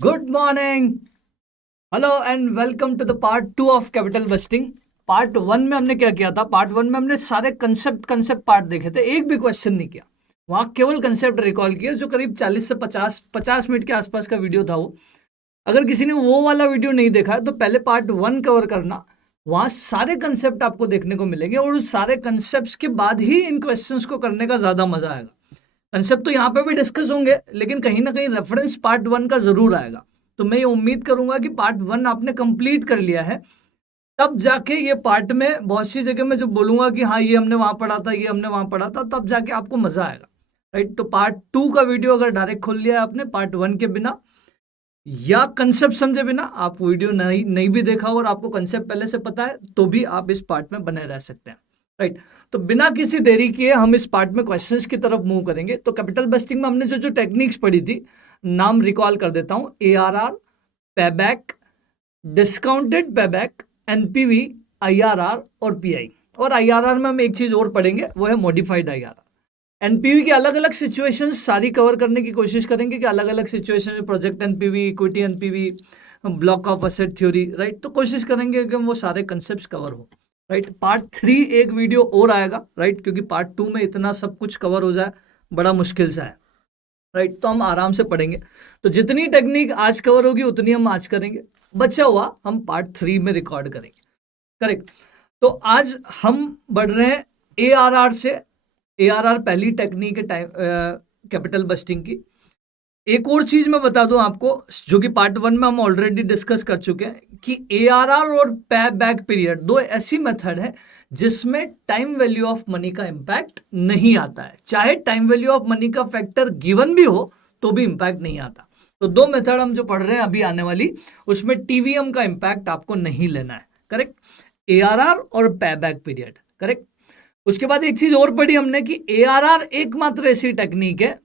Good morning. Hello and welcome to the part 2 of capital busting. Part 1 में हमने क्या किया था? पार्ट 1 में हमने सारे कंसेप्ट पार्ट देखे थे, एक भी क्वेश्चन नहीं किया। वहां केवल कंसेप्ट रिकॉल किया, जो करीब 40 से 50 मिनट के आसपास का वीडियो था वो। अगर किसी ने वो वाला वीडियो नहीं देखा है तो पहले पार्ट 1 कवर करना। वहां सारे कंसेप्ट आपको देखने को मिलेंगे और उस सारे कंसेप्ट के बाद ही इन क्वेश्चंस को करने का ज्यादा मजा आएगा। कंसेप्ट तो यहाँ पे भी डिस्कस होंगे, लेकिन कहीं ना कहीं रेफरेंस पार्ट 1 का जरूर आएगा। तो मैं ये उम्मीद करूंगा कि पार्ट 1 आपने कंप्लीट कर लिया है, तब जाके ये पार्ट में बहुत सी जगह मैं जो बोलूंगा कि हाँ ये हमने वहां पढ़ा था, ये हमने वहां पढ़ा था, तब जाके आपको मजा आएगा। राइट, तो पार्ट 2 का वीडियो अगर डायरेक्ट खोल लिया है आपने पार्ट 1 के बिना या कंसेप्ट समझे बिना, आप वीडियो नहीं भी देखा हो और आपको कंसेप्ट पहले से पता है, तो भी आप इस पार्ट में बने रह सकते हैं। राइट, तो बिना किसी देरी किए हम इस पार्ट में क्वेश्चंस की तरफ मूव करेंगे। तो कैपिटल बस्टिंग में हमने जो जो टेक्निक्स पढ़ी थी, नाम रिकॉल कर देता हूं। ARR, payback, discounted payback, NPV, IRR और PI। और IRR में हम एक चीज और पढ़ेंगे, वो है मॉडिफाइड IRR। एनपीवी की अलग अलग सिचुएशंस सारी कवर करने की कोशिश करेंगे कि अलग अलग सिचुएशन में project NPV, equity NPV, block of asset theory. Right, तो कोशिश करेंगे कि वो सारे कंसेप्ट कवर हो। राइट, पार्ट 3 एक वीडियो और आएगा। राइट, क्योंकि पार्ट 2 में इतना सब कुछ कवर हो जाए बड़ा मुश्किल सा है। राइट, तो हम आराम से पढ़ेंगे। तो जितनी टेक्निक आज कवर होगी उतनी हम आज करेंगे, बचा हुआ हम पार्ट 3 में रिकॉर्ड करेंगे। करेक्ट। तो आज हम बढ़ रहे हैं ARR से। ARR पहली टेक्निक है टाइम कैपिटल बस्टिंग की। एक और चीज मैं बता दूं आपको, जो कि पार्ट 1 में हम ऑलरेडी डिस्कस कर चुके हैं, कि ARR और पे बैक पीरियड दो ऐसी मेथड है जिसमें टाइम वैल्यू ऑफ मनी का इंपैक्ट नहीं आता है। चाहे टाइम वैल्यू ऑफ मनी का फैक्टर गिवन भी हो तो भी इंपैक्ट नहीं आता। तो दो मेथड हम जो पढ़ रहे हैं अभी आने वाली, उसमें TVM का इंपैक्ट आपको नहीं लेना है। करेक्ट, ARR और पे बैक पीरियड। करेक्ट। उसके बाद एक चीज और पढ़ी हमने कि ARR एकमात्र ऐसी टेक्निक है,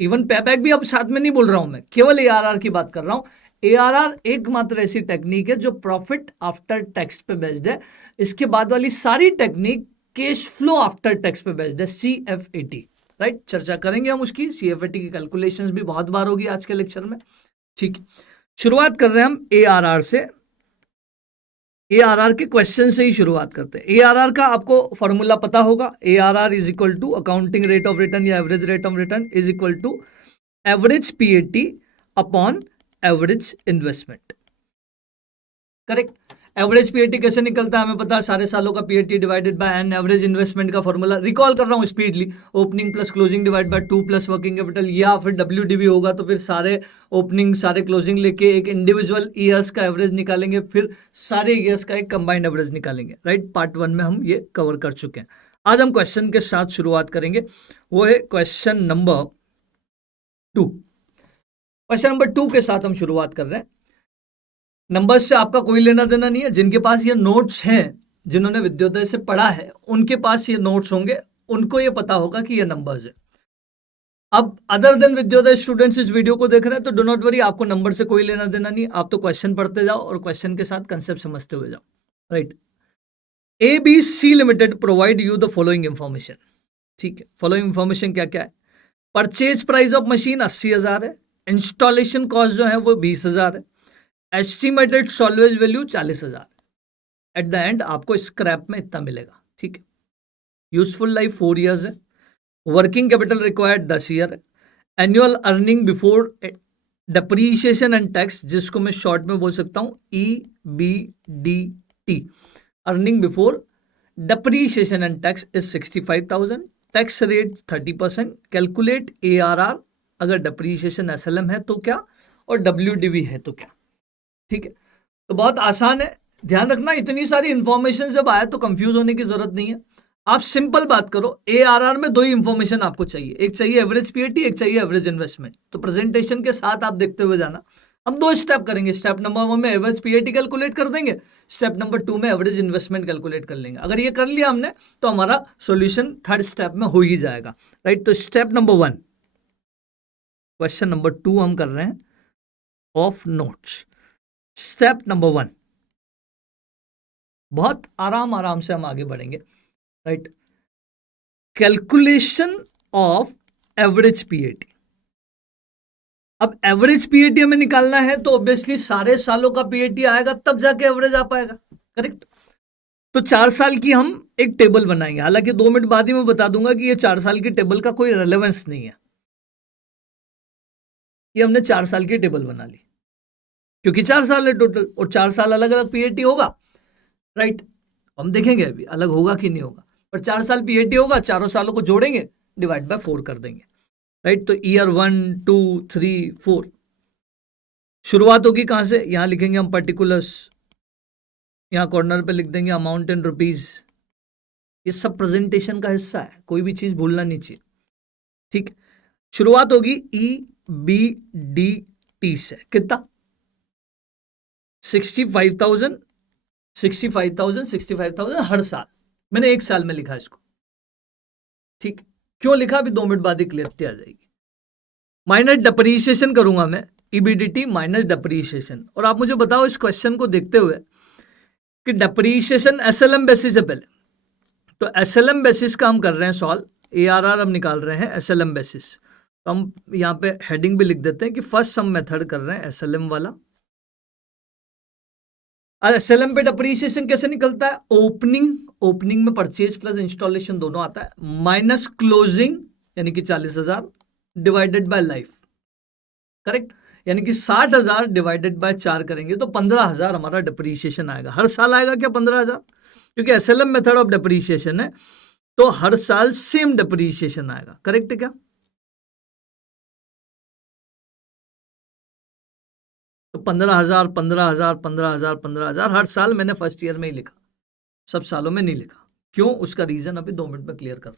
इवन पेबैक भी अब साथ में नहीं बोल रहा हूं, मैं केवल ARR की बात कर रहा हूं। ARR एकमात्र ऐसी टेक्निक है जो प्रॉफिट आफ्टर टैक्स पे बेस्ड है। इसके बाद वाली सारी technique cash flow after tax पे बेस्ड है, CFAT। राइट, चर्चा करेंगे हम उसकी। CFAT की कैलकुलेशंस भी बहुत बार होगी आज के लेक्चर में। ठीक, शुरुआत कर रहे हैं हम ARR से। ARR के क्वेश्चन से ही शुरुआत करते हैं। ARR का आपको फॉर्मूला पता होगा। ARR is equal to accounting rate of return या average rate of return is equal to average PAT upon average investment. Correct. Average PAT कैसे निकलता है हमें पता है, सारे सालों का PAT divided by N. Average investment का फॉर्मूला रिकॉल कर रहा हूं speedily, opening plus closing divide by 2 plus working capital, या फिर WDV होगा तो फिर सारे ओपनिंग सारे क्लोजिंग लेके एक इंडिविजुअल ईयर्स का एवरेज निकालेंगे, फिर सारे ईयर्स का एक कंबाइंड एवरेज निकालेंगे। राइट, पार्ट 1 में हम ये कवर कर चुके हैं। आज हम क्वेश्चन के साथ शुरुआत करेंगे, वो है क्वेश्चन नंबर 2। क्वेश्चन नंबर 2 के साथ हम शुरुआत कर रहे हैं। नंबर्स से आपका कोई लेना देना नहीं है। जिनके पास ये नोट्स हैं, जिन्होंने विद्योदय से पढ़ा है, उनके पास ये नोट्स होंगे, उनको ये पता होगा कि ये नंबर्स है। अब अदर देन विद्योदय स्टूडेंट्स इस वीडियो को देख रहे हैं तो डो नॉट वरी, आपको नंबर से कोई लेना देना नहीं। आप तो क्वेश्चन पढ़ते जाओ और क्वेश्चन के साथ कंसेप्ट समझते हुए जाओ। Right, ABC limited provide you the following information. ठीक है, फॉलोइंग इंफॉर्मेशन क्या क्या है? परचेज प्राइस ऑफ मशीन 80,000 है। इंस्टॉलेशन कॉस्ट जो है वो 20,000 है। Estimated salvage value 40,000। Eight the and आपको स्क्रैप में इतना मिलेगा। ठीक है, यूजफुल लाइफ 4 ईयर्स है। वर्किंग कैपिटल रिक्वायर्ड 10 ईयर है। Annual earning before depreciation and tax, जिसको मैं शॉर्ट में बोल सकता हूं EBDT, earning before depreciation and tax is 65,000। Tax rate 30%। Calculate ARR, अगर डिप्रीशिएशन SLM है तो क्या, और WDV है तो क्या। ठीक है, तो बहुत आसान है। ध्यान रखना, इतनी सारी इंफॉर्मेशन जब आए तो कंफ्यूज होने की जरूरत नहीं है। आप सिंपल बात करो, ARR में दो ही इंफॉर्मेशन आपको चाहिए, एक चाहिए एवरेज PAT, एक चाहिए एवरेज इन्वेस्टमेंट। तो प्रेजेंटेशन के साथ आप देखते हुए जाना। हम 2 स्टेप करेंगे। स्टेप नंबर 1 में एवरेज PAT कैलकुलेट कर देंगे, स्टेप नंबर 2 में एवरेज इन्वेस्टमेंट कैलकुलेट कर लेंगे। अगर ये कर लिया हमने तो हमारा सॉल्यूशन थर्ड स्टेप में हो ही जाएगा। राइट, तो स्टेप नंबर 1, क्वेश्चन नंबर 2 हम कर रहे हैं ऑफ नोट्स। स्टेप नंबर 1, बहुत आराम आराम से हम आगे बढ़ेंगे। Right, calculation of average PAT। अब एवरेज पीएटी हमें निकालना है तो ऑब्वियसली सारे सालों का पीएटी आएगा, तब जाके एवरेज आ पाएगा, करेक्ट। तो 4 साल की हम एक टेबल बनाएंगे, हालांकि 2 मिनट बाद ही मैं बता दूंगा कि ये 4 साल की टेबल का कोई रेलेवेंस नहीं है। ये हमने 4 साल की टेबल बना ली क्योंकि 4 साल है टोटल और 4 साल अलग अलग पीएटी होगा, राइट। हम देखेंगे अभी अलग होगा कि नहीं होगा, पर 4 साल पीएटी होगा, चारों सालों को जोड़ेंगे, डिवाइड बाय 4 कर देंगे, राइट। तो ईयर 1 2 3 4 शुरुआत होगी कहां से, यहां लिखेंगे हम पर्टिकुलर्स, यहां कॉर्नर पे लिख देंगे अमाउंट इन रुपीज। ये सब प्रेजेंटेशन का हिस्सा है, कोई भी चीज भूलना नहीं चाहिए, ठीक। शुरुआत होगी EBDT से, कितना 65,000 65,000 हर साल। मैंने एक साल में लिखा इसको, ठीक। क्यों लिखा अभी 2 मिनट बाद ही क्लियरिटी आ जाएगी। माइनस डिप्रीशिएशन करूंगा मैं, EBDT माइनस डिप्रीशिएशन। और आप मुझे बताओ इस क्वेश्चन को देखते हुए कि डिप्रीशिएशन SLM बेसिस है पहले, तो SLM बेसिस का हम कर रहे हैं सॉल्व, ARR हम निकाल रहे हैं SLM बेसिस। तो हम यहां पे हेडिंग भी लिख देते हैं कि फर्स्ट सम मेथड कर रहे हैं SLM वाला। SLM पे डिप्रीशिएशन कैसे निकलता है, ओपनिंग में परचेज प्लस इंस्टॉलेशन दोनों आता है, माइनस क्लोजिंग यानी कि 40,000 डिवाइडेड बाय लाइफ, करेक्ट। यानी कि 60,000 डिवाइडेड बाय 4 करेंगे तो 15,000 हमारा डिप्रीशिएशन आएगा। हर साल आएगा क्या 15,000, क्योंकि SLM मेथड ऑफ डिप्रीशिएशन है, तो हर साल सेम डिप्रीशिएशन आएगा, करेक्ट है क्या। तो 15,000 15,000 15,000 15,000 हर साल मैंने फर्स्ट ईयर में ही लिखा, सब सालों में नहीं लिखा। क्यों, उसका रीजन अभी 2 मिनट में क्लियर कर।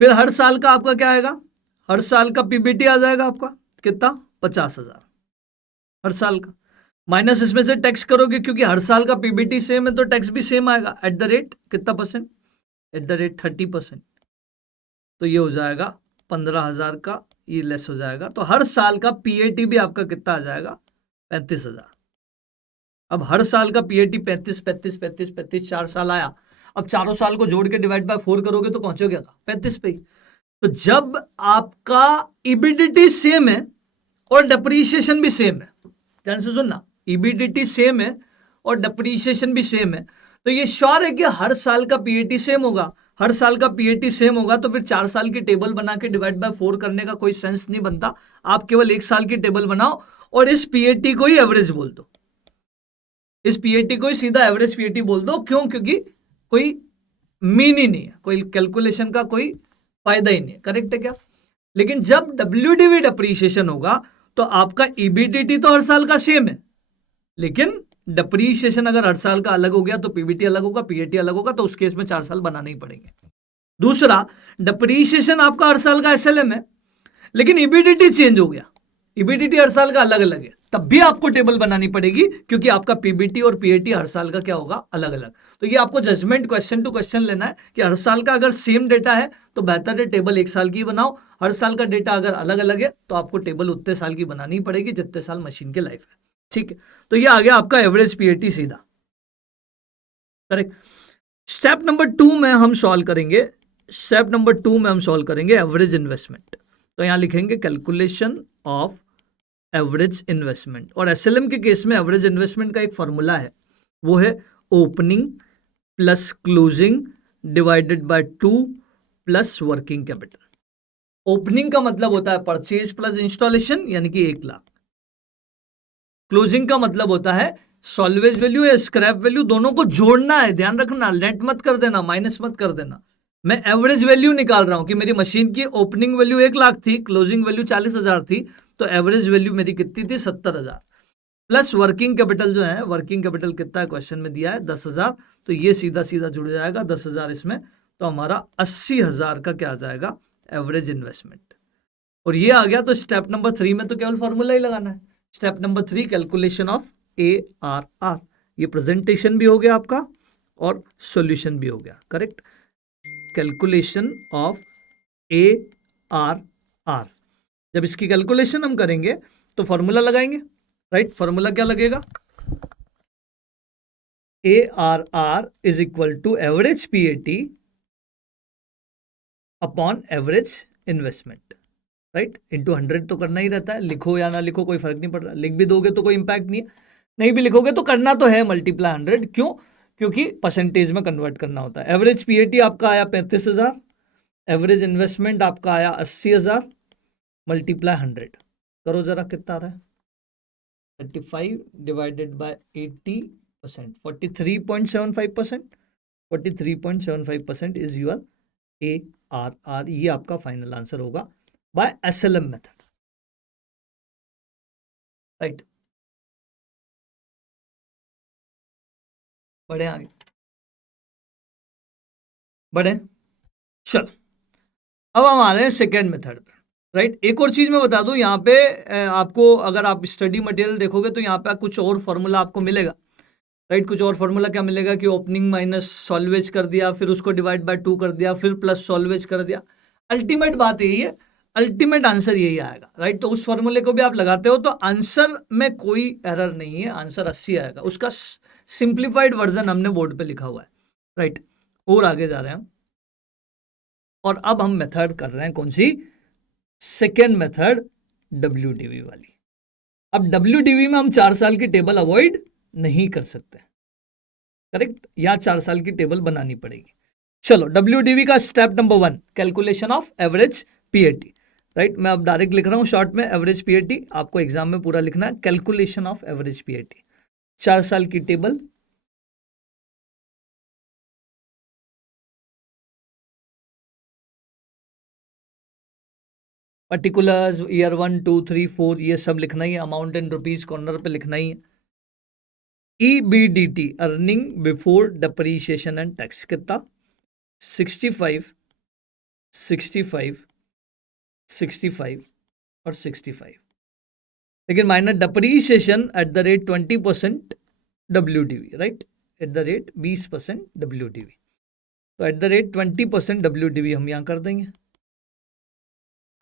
फिर हर साल का आपका क्या आएगा, हर साल का पीबीटी आ जाएगा आपका कितना 50,000 हर साल का, माइनस इसमें से टैक्स करोगे क्योंकि हर साल का पीबीटी सेम है तो टैक्स भी सेम आएगा, एट द रेट कितना परसेंट, एट द रेट 30%। तो ये हो जाएगा 15,000 का, ये लेस हो जाएगा, तो हर साल का पीएटी भी आपका कितना आ जाएगा 35,000। अब हर साल का पीएटी 35 35 35 35 4 साल आया, अब चारों साल को जोड़ के डिवाइड बाय 4 करोगे तो पहुंचोगे क्या था 35 पे ही। तो जब आपका ईबीडीटी सेम है और डिप्रीशिएशन भी सेम है, ध्यान से सुनना, ईबीडीटी सेम है और डिप्रीशिएशन भी सेम है, तो ये श्योर है कि हर साल का पीएटी सेम होगा। हर साल का पीएटी सेम होगा तो फिर 4 साल की टेबल बना के डिवाइड बाय 4 करने का कोई सेंस नहीं बनता। आप केवल 1 साल की टेबल बनाओ और इस पीएटी को ही एवरेज बोल दो, इस पीएटी को ही सीधा एवरेज पीएटी बोल दो। क्यों, क्योंकि कोई मीन ही नहीं है, कोई कैलकुलेशन का कोई फायदा ही नहीं है, करेक्ट है क्या। लेकिन जब डब्ल्यूडीवी डिप्रीशिएशन होगा तो आपका ईबीडीटी तो हर साल का सेम है, लेकिन डिप्रीशिएशन अगर हर साल का अलग हो गया तो पीबीटी अलग होगा, पीएटी अलग होगा, तो उस केस में 4 साल बनाने ही पड़ेंगे। दूसरा, डिप्रीशिएशन आपका हर साल का एसएलएम है, लेकिन ईबीडीटी चेंज हो गया, ईबीडीटी हर साल का अलग अलग है, तब भी आपको टेबल बनानी पड़ेगी क्योंकि आपका पीबीटी और पीएटी हर साल का क्या होगा अलग अलग। तो ये आपको जजमेंट क्वेश्चन टू क्वेश्चन लेना है कि हर साल का अगर सेम डेटा है तो बेहतर है टेबल 1 साल की बनाओ, हर साल का डेटा अगर अलग अलग है तो आपको टेबल उतने साल की बनानी पड़ेगी जितने साल मशीन के लाइफ है, ठीक है। तो ये आ गया आपका एवरेज पीएटी सीधा, करेक्ट। स्टेप नंबर 2 में हम सॉल्व करेंगे, स्टेप नंबर 2 में हम सॉल्व करेंगे एवरेज इन्वेस्टमेंट। तो यहां लिखेंगे कैलकुलेशन ऑफ एवरेज इन्वेस्टमेंट, और एसएलएम के केस में एवरेज इन्वेस्टमेंट का एक फॉर्मूला है, वो है opening plus closing divided by 2 plus working capital. Opening का मतलब होता है परचेज प्लस इंस्टॉलेशन यानी कि 1 लाख, क्लोजिंग का मतलब होता है सॉल्वेज वैल्यू या स्क्रैप वैल्यू, दोनों को जोड़ना है, ध्यान रखना, नेट मत कर देना, माइनस मत कर देना। मैं एवरेज वैल्यू निकाल रहा हूं कि मेरी मशीन की ओपनिंग वैल्यू 1 लाख थी, क्लोजिंग वैल्यू 40,000 थी, तो एवरेज वैल्यू मेरी कितनी थी 70,000, प्लस वर्किंग कैपिटल जो है, वर्किंग कैपिटल कितना है क्वेश्चन में दिया है 10,000, तो ये सीधा सीधा जुड़ जाएगा 10,000 इसमें, तो हमारा 80,000 का क्या आ जाएगा एवरेज इन्वेस्टमेंट। और ये आ गया, तो स्टेप नंबर 3 में तो केवल फॉर्मूला ही लगाना है। Step number 3 calculation of ARR, ये प्रेजेंटेशन भी हो गया आपका और सॉल्यूशन भी हो गया, करेक्ट। कैलकुलेशन ऑफ ARR, जब इसकी कैलकुलेशन हम करेंगे तो फॉर्मूला लगाएंगे, राइट। फॉर्मूला क्या लगेगा, ARR is equal to average PAT upon average investment, right, into 100 तो करना ही रहता है, लिखो या ना लिखो कोई फर्क नहीं पड़ रहा, लिख भी दोगे तो कोई इंपैक्ट नहीं है, नहीं भी लिखोगे तो करना तो है मल्टीप्लाई 100, क्यों, क्योंकि परसेंटेज में कन्वर्ट करना होता है। एवरेज पीएटी आपका आया 35,000, एवरेज इन्वेस्टमेंट आपका आया 80,000, मल्टीप्लाई 100 करो जरा कितना आ रहा है, 35 divided by 80%, 43.75%, 43.75% is your ARR, ये आपका फाइनल आंसर होगा बाय SLM मेथड, राइट। बढ़े आगे, बढ़े, चलो अब हम आ रहे हैं सेकेंड मेथड पे, राइट। एक और चीज मैं बता दूं यहाँ पे, आपको अगर आप स्टडी मटेरियल देखोगे तो यहाँ पे कुछ और फॉर्मूला आपको मिलेगा, राइट। कुछ और फॉर्मूला क्या मिलेगा कि ओपनिंग माइनस सॉल्वेज कर दिया, फिर उसको डिवाइड बाय 2 कर दिया, फिर प्लस सॉल्वेज कर दिया। अल्टीमेट बात यही है, अल्टीमेट आंसर यही आएगा, राइट। तो उस फॉर्मूले को भी आप लगाते हो तो आंसर में कोई एरर नहीं है, आंसर 80 आएगा। उसका सिंप्लीफाइड वर्जन हमने बोर्ड पे लिखा हुआ है, राइट। और आगे जा रहे हैं हम, और अब हम मेथड कर रहे हैं कौन सी, सेकेंड मेथड, WDV वाली। अब WDV में हम 4 साल की टेबल अवॉइड नहीं कर सकते, करेक्ट, या 4 साल की टेबल बनानी पड़ेगी। चलो WDV का step number 1, calculation of average PAT, right. मैं अब डायरेक्ट लिख रहा हूं शॉर्ट में, एवरेज पीएटी आपको एग्जाम में पूरा लिखना है, कैलकुलेशन ऑफ एवरेज पीएटी, 4 साल की टेबल, पर्टिकुलर्स, ईयर 1 2 3 4 ये सब लिखना ही है, अमाउंट इन रुपीज कॉर्नर पे लिखना ही है। EBDT, earning before depreciation and tax, कितना, 65 65 65 और 65, लेकिन minus depreciation at the rate 20% WDV, right, at the rate 20% WDV, तो एट द रेट 20% WDV हम यहां कर देंगे।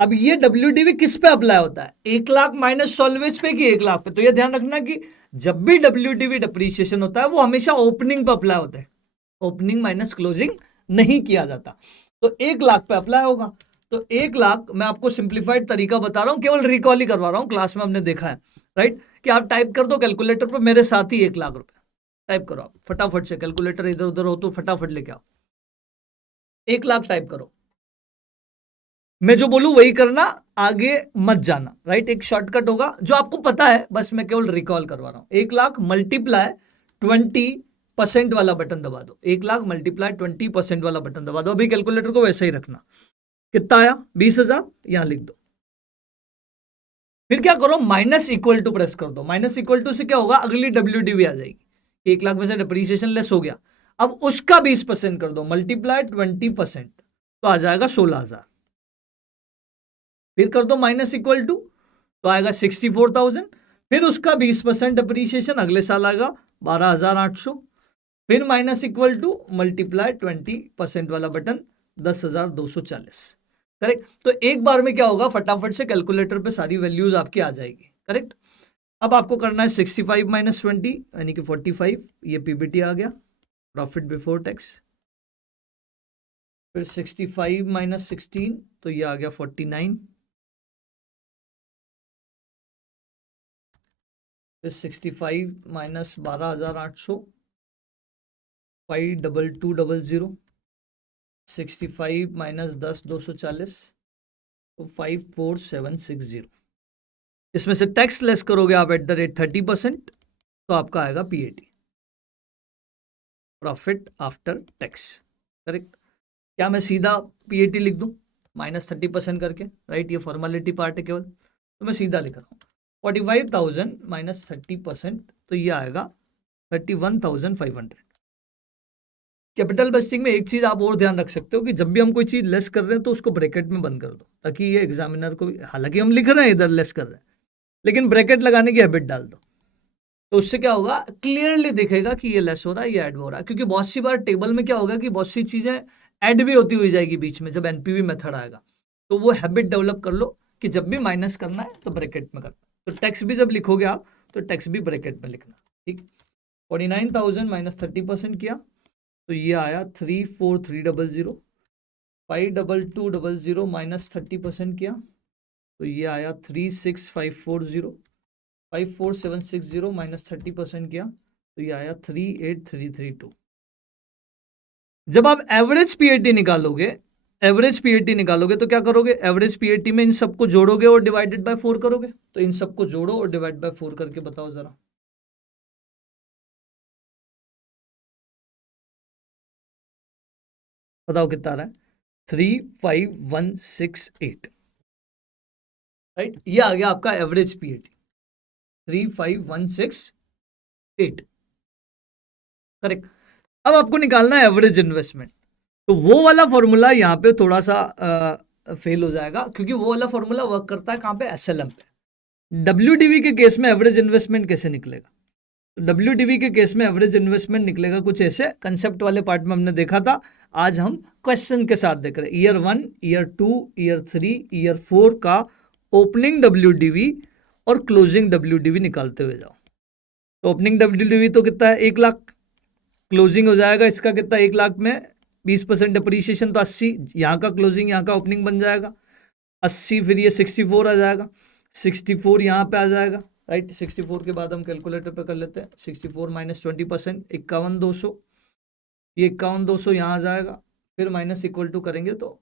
अब ये WDV किस पे अप्लाई होता है, 1 लाख माइनस सॉल्वेज पे कि 1 लाख पे, तो ये ध्यान रखना कि जब भी WDV डिप्रीशिएशन होता है वो हमेशा ओपनिंग पे अप्लाई होता है, ओपनिंग माइनस क्लोजिंग नहीं किया जाता, तो 1 लाख पे अप्लाई होगा। तो 1 लाख, मैं आपको सिंप्लीफाइड तरीका बता रहा हूं, केवल रिकॉल ही करवा रहा हूं, क्लास में हमने देखा है, राइट, कि आप टाइप कर दो कैलकुलेटर पर मेरे साथ ही 1 लाख रुपए टाइप करो, आप फटाफट से, कैलकुलेटर इधर उधर हो तो फटाफट लेके आओ, 1 लाख टाइप करो, मैं जो बोलूं वही करना, आगे मत जाना, राइट। एक शॉर्टकट होगा जो आपको पता है, बस मैं केवल रिकॉल करवा रहा हूं। 1 लाख मल्टीप्लाई 20% वाला बटन दबा दो, 1 लाख मल्टीप्लाई 20% वाला बटन दबा दो, अभी कैलकुलेटर को वैसे ही रखना, कितना आया, 20,000, यहां लिख दो। फिर क्या करो, माइनस इक्वल टू प्रेस कर दो, माइनस इक्वल टू से क्या होगा, अगली WDV आ जाएगी, 1 लाख में से डिप्रीशिएशन लेस हो गया, अब उसका 20% कर दो, मल्टीप्लाई 20%, तो आ जाएगा 16,000, फिर कर दो माइनस इक्वल टू, तो आएगा 64,000, फिर उसका 20% डिप्रीशिएशन अगले साल आएगा 12,800, फिर माइनस इक्वल टू मल्टीप्लाई 20% वाला बटन 10,240, करेक्ट। तो एक बार में क्या होगा, फटाफट से कैलकुलेटर पे सारी वैल्यूज आपकी आ जाएगी, करेक्ट। अब आपको करना है 65 माइनस 20 यानी कि 45, ये PBT आ गया, प्रॉफिट बिफोर टैक्स, फिर 65 माइनस 16 तो ये आ गया 49, फिर 65 माइनस 12,800, 52200, 65 माइनस 10,240, तो 54,760, इसमें से टैक्स लेस करोगे आप एट द रेट 30%, तो आपका आएगा PAT, profit after tax, correct. क्या मैं सीधा PAT लिख दूं माइनस 30% करके, राइट, ये फॉर्मेलिटी पार्ट है केवल, तो मैं सीधा लिख रहा हूँ 45,000 माइनस 30%, तो ये आएगा 31,500। कैपिटल बस्टिंग में एक चीज आप और ध्यान रख सकते हो कि जब भी हम कोई चीज लेस कर रहे हैं तो उसको ब्रैकेट में बंद कर दो, ताकि ये एग्जामिनर को भी, हालांकि हम लिख रहे हैं इधर लेस कर रहे हैं, लेकिन ब्रैकेट लगाने की हैबिट डाल दो, तो उससे क्या होगा, क्लियरली दिखेगा कि ये लेस हो रहा है, ये ऐड हो रहा है, क्योंकि बहुत सी बार टेबल में क्या होगा कि बहुत सी चीजें ऐड भी होती हुई जाएगी बीच में जब NPV मेथड आएगा, तो वो हैबिट डेवलप कर लो कि जब भी माइनस करना है तो ब्रैकेट में करना, तो टैक्स भी जब लिखोगे आप तो टैक्स भी ब्रैकेट में लिखना, ठीक। 49,000 माइनस 30% किया, तो ये आया 34,300, 52200 माइनस 30% किया, तो ये आया 36540, 54760 माइनस 30% किया तो ये आया 38332। जब आप एवरेज पीएटी निकालोगे, एवरेज पीएटी निकालोगे तो क्या करोगे, एवरेज पीएटी में इन सबको जोड़ोगे और डिवाइडेड बाय 4 करोगे। तो इन सबको जोड़ो और डिवाइड बाय 4 करके बताओ जरा, बताओ कितना आ रहा है, 35168, राइट। ये आ गया आपका एवरेज पीएटी 35168, करेक्ट। अब आपको निकालना है एवरेज इन्वेस्टमेंट, तो वो वाला फॉर्मूला यहाँ पे थोड़ा सा फेल हो जाएगा, क्योंकि वो वाला फॉर्मूला वर्क करता है कहाँ पे, एसएलएम पे। डब्ल्यूडीवी के केस में एवरेज इन्वेस्टमेंट कैसे निकलेगा, तो डब्ल्यूडीवी के केस में एवरेज इन्वेस्टमेंट निकलेगा कुछ ऐसे, कंसेप्ट वाले पार्ट में हमने देखा था, आज हम क्वेश्चन के साथ देख रहे हैं। ईयर 1, ईयर 2, ईयर 3, ईयर 4 का ओपनिंग डब्ल्यूडीवी और क्लोजिंग डब्ल्यूडीवी निकालते हुए जाओ। तो ओपनिंग डब्ल्यूडीवी तो कितना है, 1 लाख, क्लोजिंग हो जाएगा इसका कितना, 1 लाख में 20% अप्रीशिएशन तो 80, यहाँ का क्लोजिंग यहाँ का ओपनिंग बन जाएगा 80, फिर ये 64 आ जाएगा, 64 यहाँ पे आ जाएगा, राइट। 64 के बाद हम कैलकुलेटर पे कर लेते हैं, 64 माइनस 20%, 51,200, ये 51,200 यहाँ आ जाएगा, फिर माइनस इक्वल टू करेंगे तो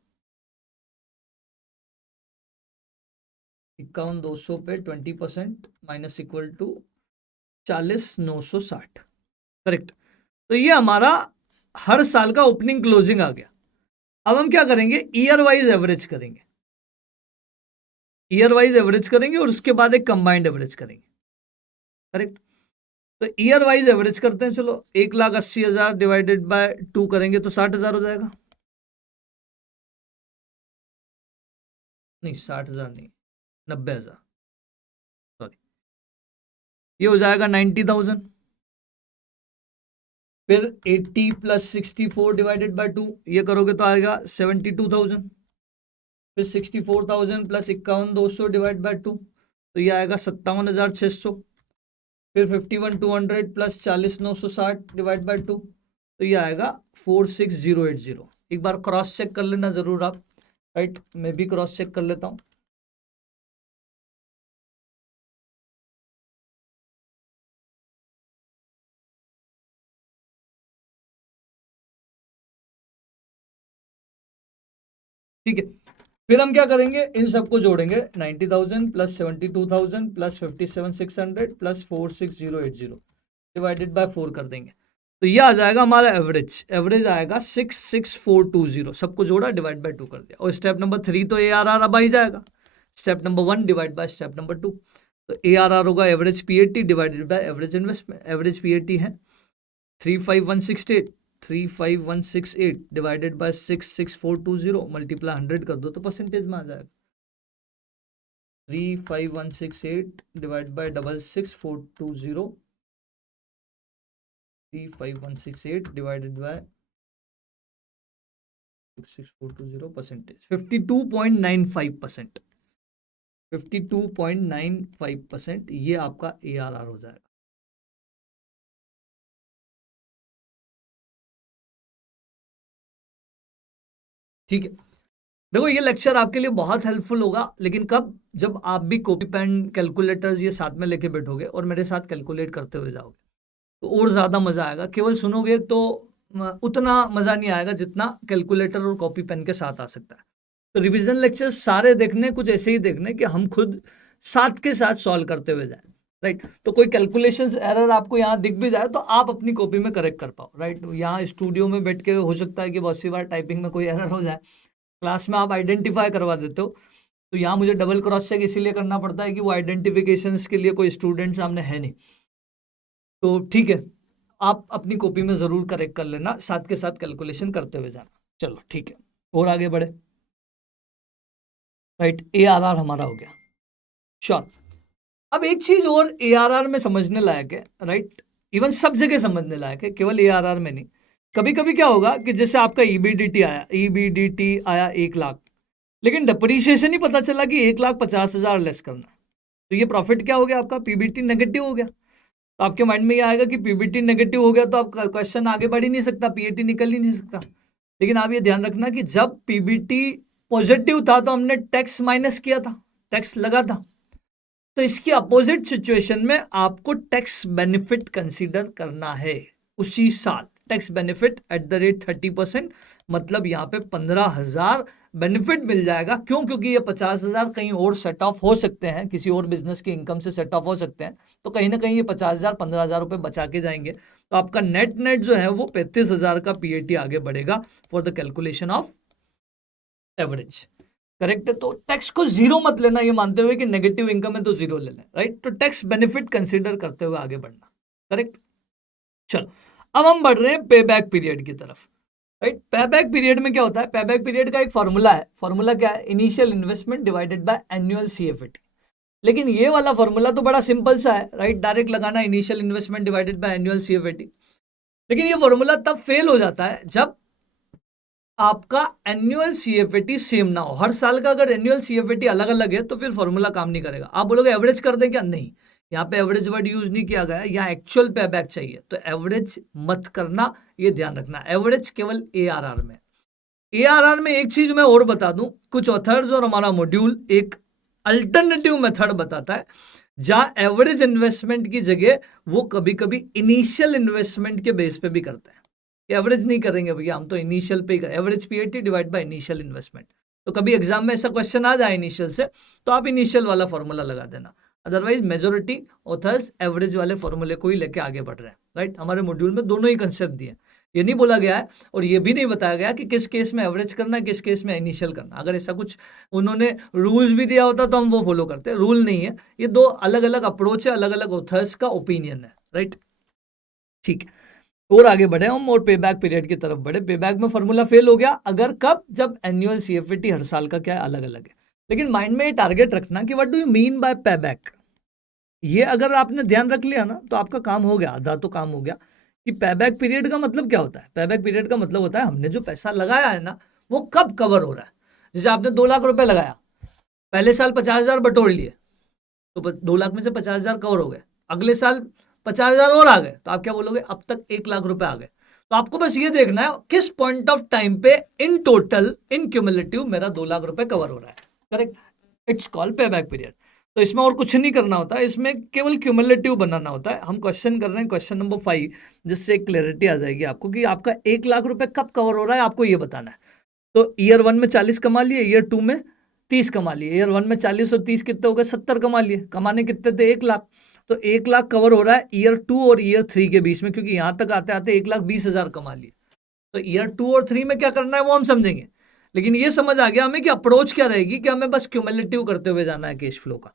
51,200 पे 20% माइनस इक्वल टू 40,960, करेक्ट। तो ये हमारा हर साल का ओपनिंग क्लोजिंग आ गया। अब हम क्या करेंगे, ईयर वाइज एवरेज करेंगे, ईयर वाइज एवरेज करेंगे और उसके बाद एक कंबाइंड एवरेज करेंगे, करेक्ट। तो ईयर वाइज एवरेज करते हैं, चलो 1,80,000 डिवाइडेड बाय 2 करेंगे तो 60,000 हो जाएगा, नहीं 60,000 नहीं, 90,000, सॉरी, ये हो जाएगा 90,000। फिर 80 प्लस 64 डिवाइडेड बाय 2 ये करोगे तो आएगा 72,000। फिर 64,000 प्लस 51,200 डिवाइड बाय 2 तो ये आएगा 57,600। फिर 51,200 प्लस 40,960 डिवाइड बाय 2 तो ये आएगा 46,080। एक बार क्रॉस चेक कर लेना जरूर आप, राइट। मैं भी क्रॉस चेक कर लेता हूँ। ठीक है, फिर हम क्या करेंगे, इन सबको जोड़ेंगे, 90,000 plus 72,000 plus 57,600 plus 46,080 divided by 4 कर देंगे तो ये आ जाएगा हमारा एवरेज, एवरेज आएगा 66,420। सबको जोड़ा, डिवाइड बाय 2 कर दिया, और स्टेप नंबर 3 तो ARR अब आ ही जाएगा, step number 1 divide by step number 2। तो ARR होगा average PAT divided by average investment. Average PAT है 35168, 35168 डिवाइडेड बाय 66,420 मल्टीप्लाई 100 कर दो तो परसेंटेज में आ जाएगा, 35168 divide by 66,420, 35168 divided by 66,420 percentage 52.95%, 52.95% ये आपका ARR हो जाएगा। ठीक है, देखो ये लेक्चर आपके लिए बहुत हेल्पफुल होगा, लेकिन कब, जब आप भी कॉपी पेन कैलकुलेटर्स ये साथ में लेके बैठोगे और मेरे साथ कैलकुलेट करते हुए जाओगे तो और ज़्यादा मज़ा आएगा। केवल सुनोगे तो उतना मज़ा नहीं आएगा जितना कैलकुलेटर और कॉपी पेन के साथ आ सकता है। तो रिवीजन लेक्चर्स सारे देखने कुछ ऐसे ही देखने कि हम खुद साथ के साथ सॉल्व करते हुए जाए, राइट। तो कोई कैलकुलेशंस एरर आपको यहाँ दिख भी जाए तो आप अपनी कॉपी में करेक्ट कर पाओ, राइट। यहाँ स्टूडियो में बैठ के हो सकता है कि बहुत सी बार टाइपिंग में कोई एरर हो जाए, क्लास में आप आइडेंटिफाई करवा देते हो, तो यहाँ मुझे डबल क्रॉस चेक इसीलिए करना पड़ता है कि वो आइडेंटिफिकेशंस के लिए कोई स्टूडेंट सामने है नहीं। तो ठीक है, आप अपनी कॉपी में ज़रूर करेक्ट कर लेना, साथ के साथ कैलकुलेशन करते हुए जाना। चलो ठीक है, और आगे बढ़े, राइट। ARR हमारा हो गया, श्योर। अब एक चीज और ARR में समझने लायक है, राइट। इवन सब जगह समझने लायक है, केवल ARR में नहीं। कभी कभी क्या होगा कि जैसे आपका EBDT आया 1 लाख, लेकिन डिप्रीशिएशन ही पता चला कि 1,50,000 लेस करना है, तो ये प्रॉफिट क्या हो गया आपका, PBT नेगेटिव हो गया। तो आपके माइंड में ये आएगा कि PBT नेगेटिव हो गया तो आप क्वेश्चन आगे बढ़ ही नहीं सकता, PAT निकल ही नहीं सकता। लेकिन आप ये ध्यान रखना कि जब PBT पॉजिटिव था तो हमने टैक्स माइनस किया था, टैक्स लगा था। तो इसकी अपोजिट सिचुएशन में आपको टैक्स बेनिफिट कंसीडर करना है उसी साल। Tax benefit at the rate 30%, मतलब यहाँ पे 15,000 बेनिफिट मिल जाएगा। क्यों? क्योंकि ये 50,000 कहीं और सेट ऑफ हो सकते हैं, किसी और बिजनेस के इनकम से सेट ऑफ हो सकते हैं, तो कहीं ना कहीं ये 50,000 15,000 रुपए बचा के जाएंगे। तो आपका नेट नेट जो है वो 35,000 का पीएटी आगे बढ़ेगा for the calculation of average. Correct है? तो टैक्स को जीरो मत लेना, ये मानते हुए कि नेगेटिव इनकम है तो जीरो ले लें, राइट? तो टैक्स बेनिफिट कंसीडर करते हुए आगे बढ़ना। करेक्ट? चलो अब हम बढ़ रहे हैं पे बैक पीरियड की तरफ, राइट? पे बैक पीरियड में क्या होता है? पे बैक पीरियड का एक फॉर्मूला है। फॉर्मूला क्या है? Initial investment divided by annual CFAT. लेकिन ये वाला फॉर्मूला तो बड़ा सिंपल सा है, राइट? डायरेक्ट लगाना initial investment divided by annual CFAT. लेकिन ये फॉर्मूला तब फेल हो जाता है जब आपका एनुअल सीएफएटी सेम ना हो। हर साल का अगर एनुअल सीएफएटी अलग अलग है तो फिर फॉर्मूला काम नहीं करेगा। आप बोलोगे एवरेज कर दें क्या? नहीं, यहाँ पे एवरेज वर्ड यूज नहीं किया गया है, यहाँ एक्चुअल पे बैक चाहिए, तो एवरेज मत करना, ये ध्यान रखना। एवरेज केवल एआरआर में। एआरआर में एक चीज मैं और बता दूं, कुछ ऑथर्स और हमारा मॉड्यूल एक अल्टरनेटिव मेथड बताता है जहां एवरेज इन्वेस्टमेंट की जगह वो कभी कभी इनिशियल इन्वेस्टमेंट के बेस पे भी करते हैं। एवरेज नहीं करेंगे भैया, हम तो इनिशियल पे ही करें, average PAT divide by initial investment. तो कभी एग्जाम में ऐसा क्वेश्चन आ जाए इनिशियल से, तो आप इनिशियल वाला फॉर्मूला लगा देना। अदरवाइज मेजोरिटी ऑथर्स एवरेज वाले फॉर्मूले को ही लेके आगे बढ़ रहे हैं, राइट? हमारे मॉड्यूल में दोनों ही कंसेप्ट दिए, ये नहीं बोला गया है और ये भी नहीं बताया गया कि किस केस में एवरेज करना है, किस केस में इनिशियल करना। अगर ऐसा कुछ उन्होंने रूल्स भी दिया होता तो हम वो फॉलो करते हैं। रूल नहीं है, ये दो अलग अलग अप्रोच है, अलग अलग ऑथर्स का ओपिनियन है, राइट? ठीक है, और आगे बढ़े हम और पे बैक पीरियड की तरफ बढ़े। पे बैक में फॉर्मूला फेल हो गया अगर कब? जब एनुअल सीएफएटी हर साल का क्या है, अलग अलग है। लेकिन माइंड में ये टारगेट रखना कि what do you mean by पे बैक। ये अगर आपने ध्यान रख लिया ना तो आपका काम हो गया, आधा तो काम हो गया। कि पे बैक पीरियड का मतलब क्या होता है? पे बैक पीरियड का मतलब होता है हमने जो पैसा लगाया है ना वो कब कवर हो रहा है। जैसे आपने 2 लाख रुपए लगाया, पहले साल 50,000 बटोर लिए, तो 2 लाख में से 50,000 कवर हो गए। अगले साल 50,000 और आ गए, तो आप क्या बोलोगे? अब तक 1 लाख रुपए आ गए। तो आपको बस ये देखना है किस पॉइंट ऑफ टाइम पे इन टोटल इन क्यूमुलेटिव मेरा 2 लाख रुपए कवर हो रहा है। करेक्ट? इट्स कॉल्ड पे बैक पीरियड। तो इसमें और कुछ नहीं करना होता, इसमें केवल क्यूमुलेटिव बनाना होता है। हम क्वेश्चन कर रहे हैं क्वेश्चन नंबर 5, जिससे एक क्लैरिटी आ जाएगी आपको कि आपका 1 लाख रुपए कब कवर हो रहा है, आपको ये बताना है। तो ईयर 1 में 40 कमा लिए, ईयर 2 में 30 कमा लिए। ईयर 1 में 40 और 30 कितने हो गए? 70 कमा लिए। कमाने कितने थे? 1 लाख। तो 1 लाख कवर हो रहा है ईयर 2 और ईयर 3 के बीच में, क्योंकि यहां तक आते आते 1,20,000 कमा लिए। तो ईयर 2 और 3 में क्या करना है वो हम समझेंगे, लेकिन ये समझ आ गया हमें कि अप्रोच क्या रहेगी, कि हमें बस क्यूमुलेटिव करते हुए जाना है कैश फ्लो का।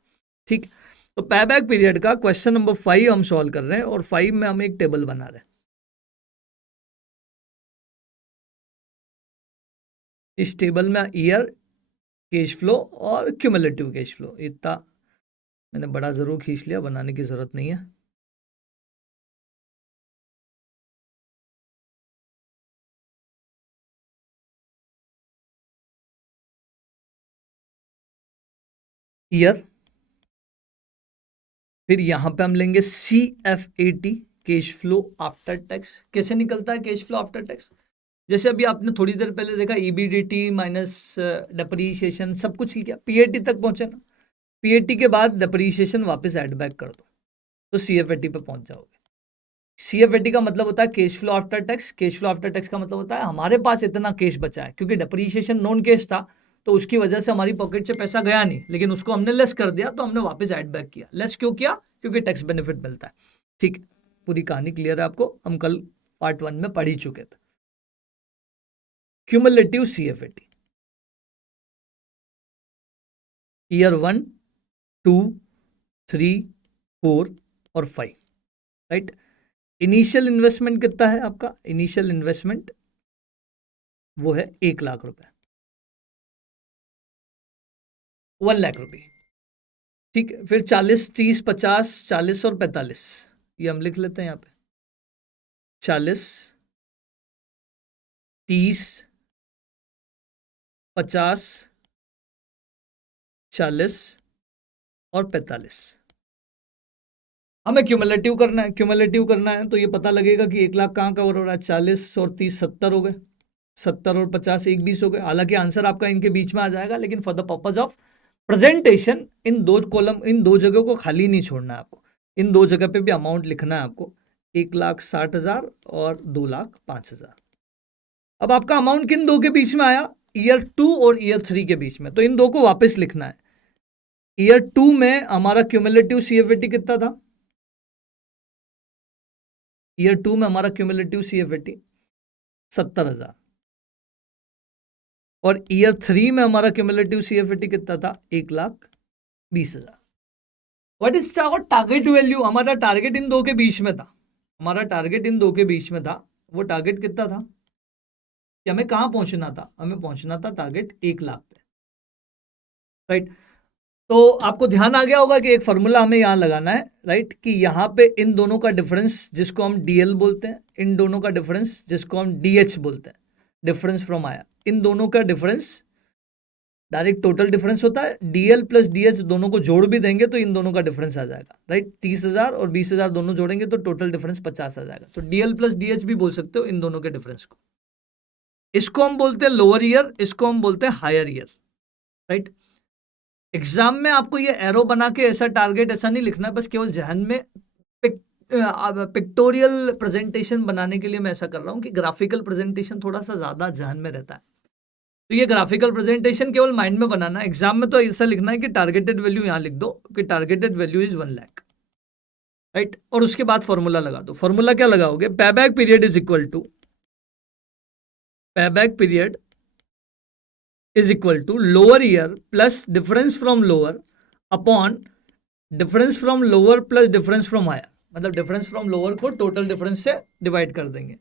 ठीक, तो पे बैक पीरियड का क्वेश्चन नंबर 5 हम सॉल्व कर रहे हैं और 5 में हम एक टेबल बना रहे हैं। इस टेबल में ईयर, कैश फ्लो और क्यूमुलेटिव कैश फ्लो, इतना मैंने बड़ा जरूर खींच लिया, बनाने की जरूरत नहीं है। ईयर, फिर यहां पे हम लेंगे CFAT, cash flow after tax. कैसे निकलता है कैश फ्लो आफ्टर टैक्स? जैसे अभी आपने थोड़ी देर पहले देखा, EBDT माइनस डेप्रीशिएशन सब कुछ लिखा, PAT तक पहुंचे ना, PAT के बाद डेप्रीशिएशन वापस ऐड बैक कर दो तो CFAT पे पहुंच जाओगे। CFAT का मतलब होता है cash flow after tax. Cash flow after tax का मतलब होता है हमारे पास इतना कैश बचा है, क्योंकि डेप्रीशिएशन नॉन कैश था तो उसकी वजह से हमारी पॉकेट से पैसा गया नहीं, लेकिन उसको हमने लेस कर दिया तो हमने वापस ऐड बैक किया। लेस क्यों किया? क्योंकि टैक्स बेनिफिट मिलता है। ठीक, पूरी कहानी क्लियर है आपको, हम कल पार्ट 1 में पढ़ ही चुके थे। क्यूमुलेटिव CFAT ईयर 1, 2, 3, 4 और 5, राइट? इनिशियल इन्वेस्टमेंट कितना है आपका? इनिशियल इन्वेस्टमेंट वो है 1 लाख रुपए, 1 लाख रुपए। ठीक है, फिर 40, 30, 50, 40 और 45, ये हम लिख लेते हैं यहाँ पे। 40, 30, 50, 40 और 45। हमें क्यूमुलेटिव करना है। क्यूमुलेटिव करना है तो ये पता लगेगा कि 1 लाख कहाँ कवर हो रहा है। 40 और 30 70 हो गए, 70 और 50 120 हो गए। हालांकि आंसर आपका इनके बीच में आ जाएगा, लेकिन for the purpose of presentation इन दो कॉलम, इन दो जगहों को खाली नहीं छोड़ना है आपको, इन दो जगह पे भी अमाउंट लिखना है आपको, 1,60,000 और 2,05,000। अब आपका अमाउंट किन दो के बीच में आया, ईयर 2 और ईयर 3 के बीच में, तो इन दो को वापस लिखना है। ईयर 2 में हमारा क्यूमुलेटिव सीएफएटी कितना था, ईयर 2 में हमारा क्यूमुलेटिव सीएफएटी 70,000, और ईयर 3 में हमारा क्यूमुलेटिव सीएफएटी कितना था, 1,20,000। What is our target value, हमारा टारगेट इन दो के बीच में था, हमारा टारगेट इन दो के बीच में था, वो टारगेट कितना था कि हमें कहां पहुंचना था, हमें पहुंचना था टारगेट 1,00,000 पे, राइट। तो आपको ध्यान आ गया होगा कि एक फॉर्मूला हमें यहां लगाना है, राइट, कि यहां पे इन दोनों का डिफरेंस जिसको हम डीएल बोलते हैं, इन दोनों का डिफरेंस जिसको हम डीएच बोलते हैं, डिफरेंस फ्रॉम आया, इन दोनों का डिफरेंस डायरेक्ट टोटल डिफरेंस होता है, डीएल प्लस डीएच दोनों को जोड़ भी देंगे तो इन दोनों का डिफरेंस आ जाएगा, राइट। 30,000 और 20,000 दोनों जोड़ेंगे तो टोटल डिफरेंस 50 आ जाएगा, तो डीएल प्लस डीएच भी बोल सकते हो इन दोनों के डिफरेंस को। इसको हम बोलते हैं लोअर ईयर, इसको हम बोलते हैं हायर ईयर, राइट। एग्जाम में आपको ये एरो बना के ऐसा टारगेट ऐसा नहीं लिखना है, बस केवल जहन में पिक्टोरियल प्रेजेंटेशन बनाने के लिए मैं ऐसा कर रहा हूं कि ग्राफिकल प्रेजेंटेशन थोड़ा सा ज्यादा जहन में रहता है, तो ये ग्राफिकल प्रेजेंटेशन केवल माइंड में बनाना है। एग्जाम में तो ऐसा लिखना है कि टारगेटेड वैल्यू यहां लिख दो कि टारगेटेड वैल्यू इज 1,00,000, राइट, और उसके बाद फॉर्मूला लगा दो। फॉर्मूला क्या लगाओगे, payback period is equal to, payback period is equal to lower year plus difference from lower upon difference from lower plus difference from higher, मतलब डिफरेंस फ्रॉम लोअर को total difference से divide कर देंगे,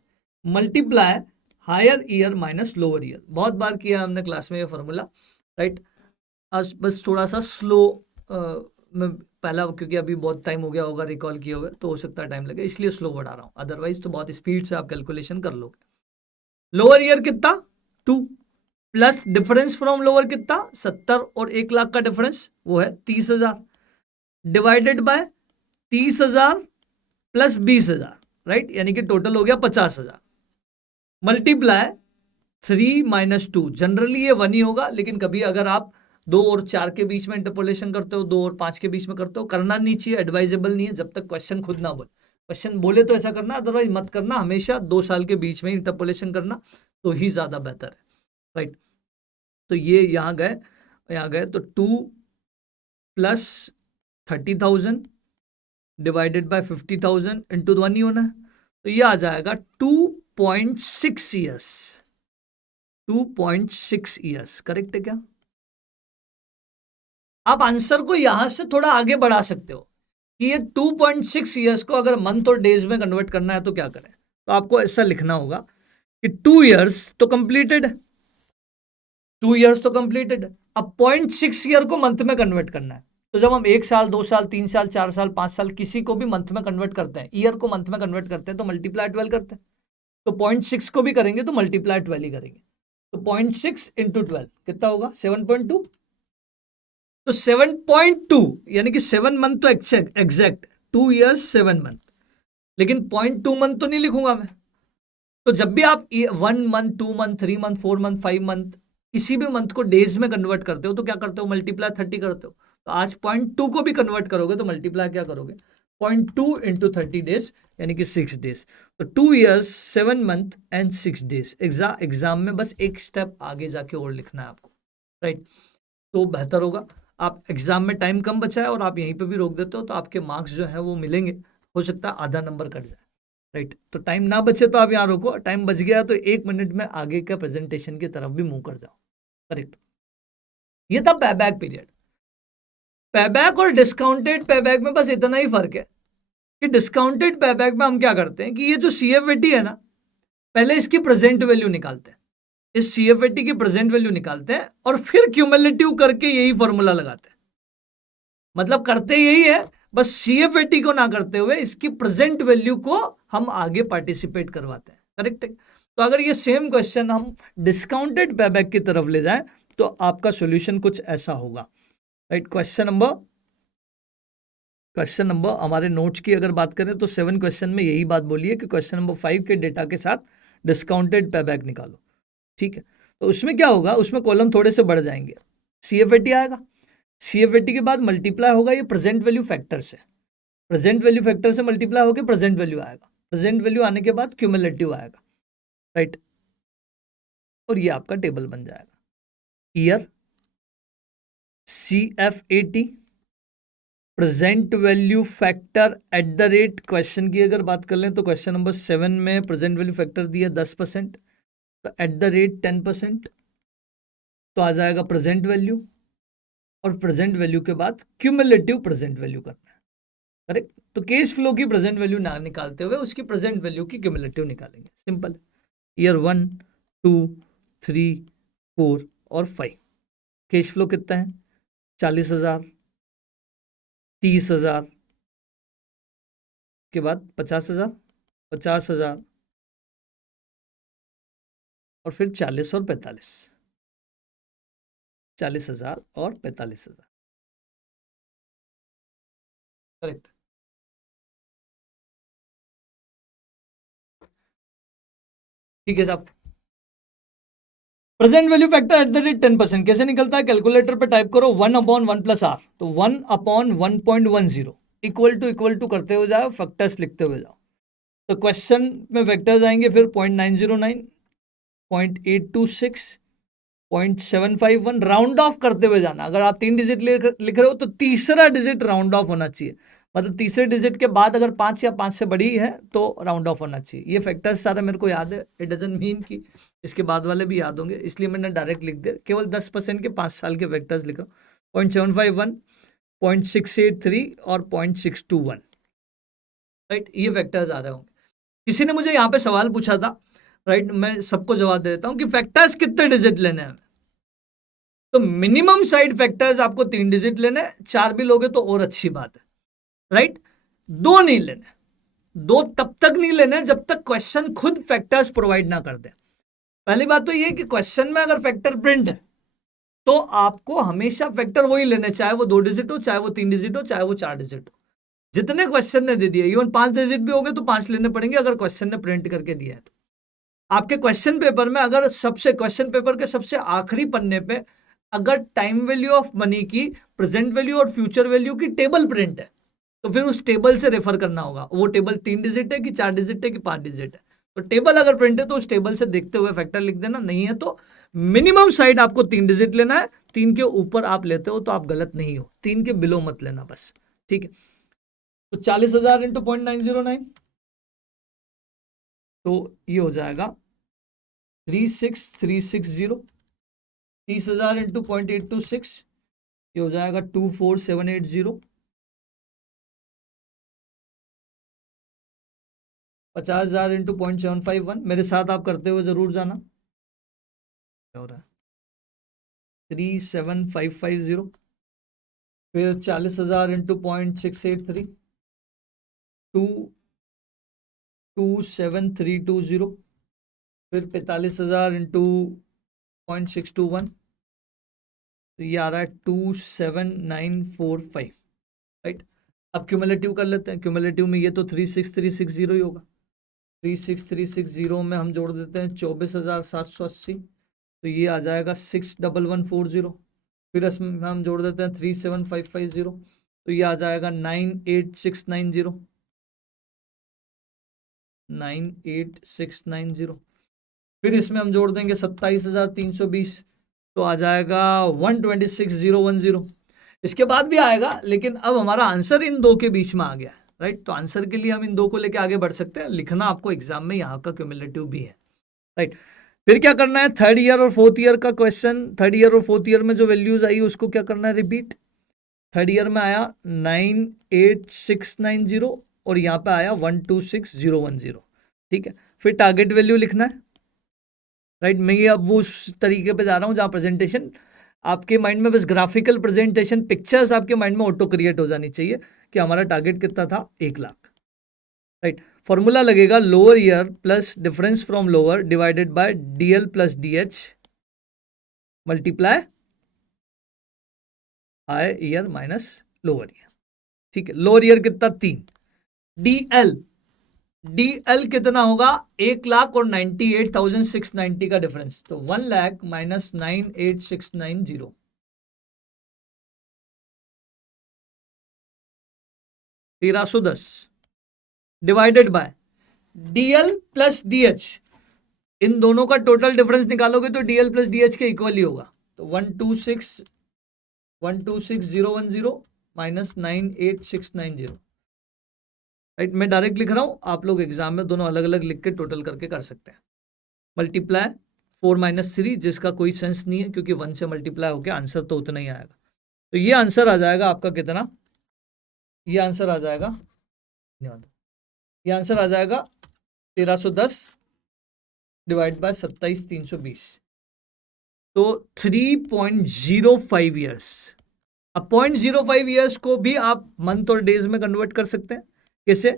multiply higher year minus lower year. बहुत बार किया हमने class में ये फॉर्मूला, राइट। आज बस थोड़ा सा स्लो में पहला, क्योंकि अभी बहुत टाइम हो गया होगा रिकॉल किए हुए, तो हो सकता है टाइम लगे, इसलिए स्लो बढ़ा रहा हूँ, अदरवाइज तो बहुत स्पीड से आप कैलकुलेशन कर लोगे। लोअर ईयर कितना 2 प्लस डिफरेंस फ्रॉम लोअर कितना 70 और 1,00,000 का डिफरेंस वो है 30,000 डिवाइडेड बाय 30,000 प्लस 20,000, राइट, यानी कि टोटल हो गया 50,000 मल्टीप्लाई 3 माइनस 2, जनरली ये 1 ही होगा, लेकिन कभी अगर आप 2 और 4 के बीच में इंटरपोलेशन करते हो, 2 और 5 के बीच में करते हो, करना नहीं चाहिए, एडवाइजेबल नहीं है जब तक क्वेश्चन खुद ना बोले। क्वेश्चन बोले तो ऐसा करना, अदरवाइज मत करना, हमेशा 2 साल के बीच में इंटरपोलेशन करना तो ही ज्यादा बेहतर है, राइट। तो ये यहाँ गए तो 2 प्लस 30,000 डिवाइडेड बाय 50,000 इंटू 1 ही होना है, तो ये आ जाएगा 2.6 ईयर्स, 2.6 ईयर्स, करेक्ट है क्या? आप आंसर को यहां से थोड़ा आगे बढ़ा सकते हो कि ये 2.6 ईयर्स को अगर मंथ और डेज में कन्वर्ट करना है तो क्या करें, तो आपको ऐसा लिखना होगा कि 2 ईयर्स तो कंप्लीटेड है, 2 ईयर्स तो कंप्लीटेड है, अब 0.6 ईयर को मंथ में कन्वर्ट करना है। तो जब हम 1 साल 2 साल 3 साल 4 साल 5 साल किसी को भी मंथ में कन्वर्ट करते हैं, ईयर को मंथ में कन्वर्ट करते हैं, तो मल्टीप्लाई 12 करते हैं, तो 0.6 को भी करेंगे तो मल्टीप्लाई 12 ही करेंगे, तो 0.6 इंटू 12 कितना होगा 7.2, तो 7.2 यानी कि 7 मंथ तो एग्जैक्ट 2 ईयर्स 7 मंथ, लेकिन 0.2 मंथ तो नहीं लिखूंगा मैं। तो जब भी आप 1 month 2 month 3 month 4 month 5 month किसी भी मंथ को डेज में कन्वर्ट करते हो तो क्या करते हो, मल्टीप्लाई 30 करते हो। तो आज 0.2 को भी कन्वर्ट करोगे तो मल्टीप्लाई क्या करोगे 0.2 इंटू 30 डेज यानी कि 6 डेज, तो 2 years 7 month and 6 days. Exam में बस एक स्टेप आगे जाके और लिखना है आपको, राइट, तो बेहतर होगा। आप एग्जाम में टाइम कम बचा है और आप यहीं पे भी रोक देते हो तो आपके मार्क्स जो है वो मिलेंगे, हो सकता है आधा नंबर कट जाए, राइट। तो टाइम ना बचे तो आप यहाँ रोको, टाइम बच गया तो 1 मिनट में आगे का प्रेजेंटेशन की तरफ भी मूव कर जाओ, करेक्ट। ये था पेबैक पीरियड। पेबैक और डिस्काउंटेड पेबैक में बस इतना ही फर्क है कि डिस्काउंटेड पेबैक में हम क्या करते हैं कि ये जो सीएफएटी है ना, पहले इसकी प्रेजेंट वैल्यू निकालते हैं, इस सीएफएटी की प्रेजेंट वैल्यू निकालते हैं और फिर क्यूमुलेटिव करके यही फॉर्मूला लगाते हैं। मतलब करते यही है, बस सीएफएटी को ना करते हुए इसकी प्रेजेंट वैल्यू को हम आगे पार्टिसिपेट करवाते हैं, करेक्ट है। तो अगर ये सेम क्वेश्चन हम डिस्काउंटेड पेबैक की तरफ ले जाएं तो आपका सॉल्यूशन कुछ ऐसा होगा, राइट। क्वेश्चन नंबर हमारे नोट्स की अगर बात करें तो 7 क्वेश्चन में यही बात बोली है कि क्वेश्चन नंबर 5 के डेटा के साथ डिस्काउंटेड पेबैक निकालो, ठीक है। तो उसमें क्या होगा, उसमें कॉलम थोड़े से बढ़ जाएंगे, सीएफएटी आएगा, CFAT के बाद मल्टीप्लाई होगा ये प्रेजेंट वैल्यू फैक्टर से, प्रेजेंट वैल्यू फैक्टर से मल्टीप्लाई होकर प्रेजेंट वैल्यू आएगा, प्रेजेंट वैल्यू आने के बाद क्यूमुलेटिव आएगा, राइट। और ये आपका टेबल बन जाएगा। Year, CFAT, present value factor at the rate, question की अगर बात कर लें तो क्वेश्चन नंबर 7 में प्रेजेंट वैल्यू फैक्टर दिया 10%, तो एट द रेट 10%, तो आ जाएगा प्रेजेंट वैल्यू, और प्रेजेंट वैल्यू के बाद क्यूमुलेटिव प्रेजेंट वैल्यू करना है, करेक्ट। तो केस फ्लो की प्रेजेंट वैल्यू ना निकालते हुए उसकी प्रेजेंट वैल्यू की क्यूमुलेटिव निकालेंगे, सिंपल। ईयर 1, 2, 3, 4 और 5, कैश फ्लो कितना है? 40,000, 30,000 के बाद 50,000, 50,000 और फिर 40 और 45, 40,000 और 45,000, करेक्ट। ठीक है साहब। Present value factor at the rate 10% कैसे निकलता है? कैलकुलेटर पे टाइप करो 1/1 + R, तो 1/1.10 इक्वल टू करते हुए जाओ, फैक्टर्स लिखते हुए जाओ। तो क्वेश्चन में फैक्टर्स आएंगे फिर 0.909, 0.826, 0.751, राउंड ऑफ करते हुए जाना। अगर आप 3 डिजिट लिख रहे हो तो तीसरा डिजिट राउंड ऑफ होना चाहिए, मतलब तीसरे डिजिट के बाद अगर 5 या 5 से बड़ी है तो राउंड ऑफ होना चाहिए। ये फैक्टर्स सारा मेरे को याद है, इट डजंट मीन कि इसके बाद वाले भी याद होंगे, इसलिए मैंने डायरेक्ट लिख दिया। केवल 10% के 5 साल के फैक्टर्स लिख रहा हूँ, 0.751, 0.683 और 0.621, राइट। ये फैक्टर्स आ रहे होंगे। किसी ने मुझे यहाँ पे सवाल पूछा था, राइट, मैं सबको जवाब दे देता हूँ कि फैक्टर्स कितने डिजिट लेने हैं। तो मिनिमम साइड फैक्टर्स आपको 3 डिजिट लेने हैं, 4 भी लोगे तो और अच्छी बात है, राइट। 2 नहीं लेने, 2 तब तक नहीं लेने जब तक क्वेश्चन खुद फैक्टर्स प्रोवाइड ना कर दे। पहली बात तो ये कि क्वेश्चन में अगर फैक्टर प्रिंट है तो आपको हमेशा फैक्टर वही लेने, चाहे वो 2 डिजिट हो, चाहे वो 3 डिजिट हो, चाहे वो 4 डिजिट हो, जितने क्वेश्चन ने दे दिए। इवन 5 डिजिट भी हो गए तो 5 लेने पड़ेंगे अगर क्वेश्चन ने प्रिंट करके दिया है तो। आपके क्वेश्चन पेपर में अगर क्वेश्चन पेपर के सबसे आखिरी पन्ने पे अगर टाइम वैल्यू ऑफ मनी की, प्रेजेंट वैल्यू और फ्यूचर वैल्यू की टेबल प्रिंट है तो फिर उस टेबल से रेफर करना होगा। वो टेबल 3 डिजिट है कि 4 डिजिट है कि 5 डिजिट है, तो टेबल अगर प्रिंट है तो उस टेबल से देखते हुए फैक्टर लिख देना। नहीं है तो मिनिमम साइड आपको 3 डिजिट लेना है, 3 के ऊपर आप लेते हो तो आप गलत नहीं हो, 3 के बिलो मत लेना बस, ठीक है। तो 40,000 इंटू 0.909, तो ये हो जाएगा 36360। 30,000 इंटू 0.826, ये हो जाएगा 24780। 50,000 इंटू 0.751, मेरे साथ आप करते हुए जरूर जाना, क्या हो रहा है? 37550। फिर 40,000 इंटू 0.683, 227,320। फिर 45,000 इंटू 0.621, तो ये आ रहा है 27945, राइट। अब क्यूमुलेटिव कर लेते हैं। क्यूमुलेटिव में ये तो 36360 ही होगा, 36360 में हम जोड़ देते हैं 24,780, तो ये आ जाएगा 61140। फिर इसमें हम जोड़ देते हैं 37550, तो ये आ जाएगा 98690, 98690। फिर इसमें हम जोड़ देंगे 27,320, तो आ जाएगा 126,010। इसके बाद भी आएगा, लेकिन अब हमारा आंसर इन दो के बीच में आ गया, राइट। तो आंसर के लिए हम इन दो को लेके आगे बढ़ सकते हैं। लिखना आपको एग्जाम में यहाँ का क्यूमुलेटिव भी है, राइट। फिर क्या करना है? थर्ड ईयर और फोर्थ ईयर का क्वेश्चन। थर्ड ईयर और फोर्थ ईयर में जो वैल्यूज आई उसको क्या करना है? रिपीट। थर्ड ईयर में आया 98690 और यहाँ पे आया 126,010, ठीक है। फिर टारगेट वैल्यू लिखना है, राइट। मैं ये अब वो उस तरीके पे जा रहा हूँ जहाँ प्रेजेंटेशन आपके माइंड में, बस ग्राफिकल प्रेजेंटेशन, पिक्चर्स आपके माइंड में ऑटो क्रिएट हो जानी चाहिए कि हमारा टारगेट कितना था, 1 लाख, राइट। फॉर्मूला लगेगा lower year plus difference from lower divided by DL plus DH multiply high year minus lower year, ठीक है। लोअर ईयर कितना? 3। डीएल कितना होगा? 1 लाख और 98,690 का डिफरेंस, तो 1 lakh minus 98,690, 1310 divided by DL plus DH, इन दोनों का टोटल डिफरेंस निकालोगे तो DL प्लस DH के इक्वल ही होगा। तो 126,010 माइनस 98690, राइट। मैं डायरेक्ट लिख रहा हूं, आप लोग एग्जाम में दोनों अलग अलग लिख के टोटल करके कर सकते हैं। मल्टीप्लाई 4 माइनस 3, जिसका कोई सेंस नहीं है क्योंकि 1 से मल्टीप्लाई होकर आंसर तो उतना ही आएगा। तो ये आंसर आ जाएगा आपका कितना, ये आंसर आ जाएगा, ये आंसर आ जाएगा 1310 डिवाइड बाय 27,320, तो 3.05 ईयर्स। अब 0.05 ईयर्स को भी आप मंथ और डेज में कन्वर्ट कर सकते हैं। कैसे?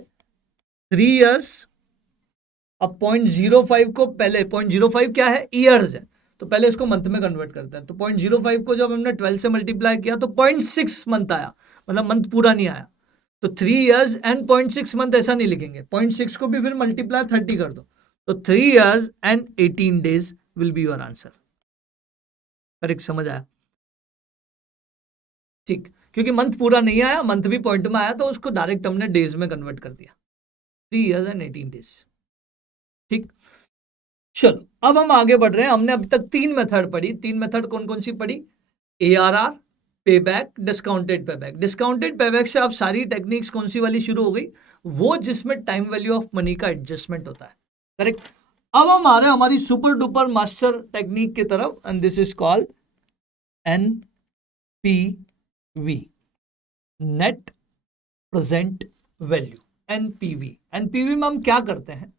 3 ईयर्स। अब 0.05 को पहले, 0.05 क्या है? ईयर्स है, तो पहले इसको मंथ में कन्वर्ट करते हैं। तो 0.05 को जब हमने 12 से मल्टीप्लाई किया तो 0.6 मंथ आया, मतलब मंथ पूरा नहीं आया। तो 3 ईयर्स एंड 0.6 मंथ ऐसा नहीं लिखेंगे, 0.6 को भी फिर मल्टीप्लाई 30 कर दो, तो 3 years and 18 days will be your answer. Correct? समझ आया? ठीक, क्योंकि मंथ पूरा नहीं आया, मंथ भी पॉइंट में आया, तो उसको डायरेक्ट हमने डेज में कन्वर्ट कर दिया, 3 ईयर्स एंड 18 डेज। ठीक, चलो अब हम आगे बढ़ रहे हैं। हमने अभी तक 3 मेथड पढ़ी। 3 मेथड कौन कौन सी पढ़ी? ARR, payback, discounted payback. Discounted payback से अब सारी टेक्निक्स कौन सी वाली शुरू हो गई? वो जिसमें टाइम वैल्यू ऑफ मनी का एडजस्टमेंट होता है। करेक्ट? अब हम आ रहे हैं हमारी सुपर डुपर मास्टर टेक्निक की तरफ, and this is called NPV, net present value. NPV में हम क्या करते हैं?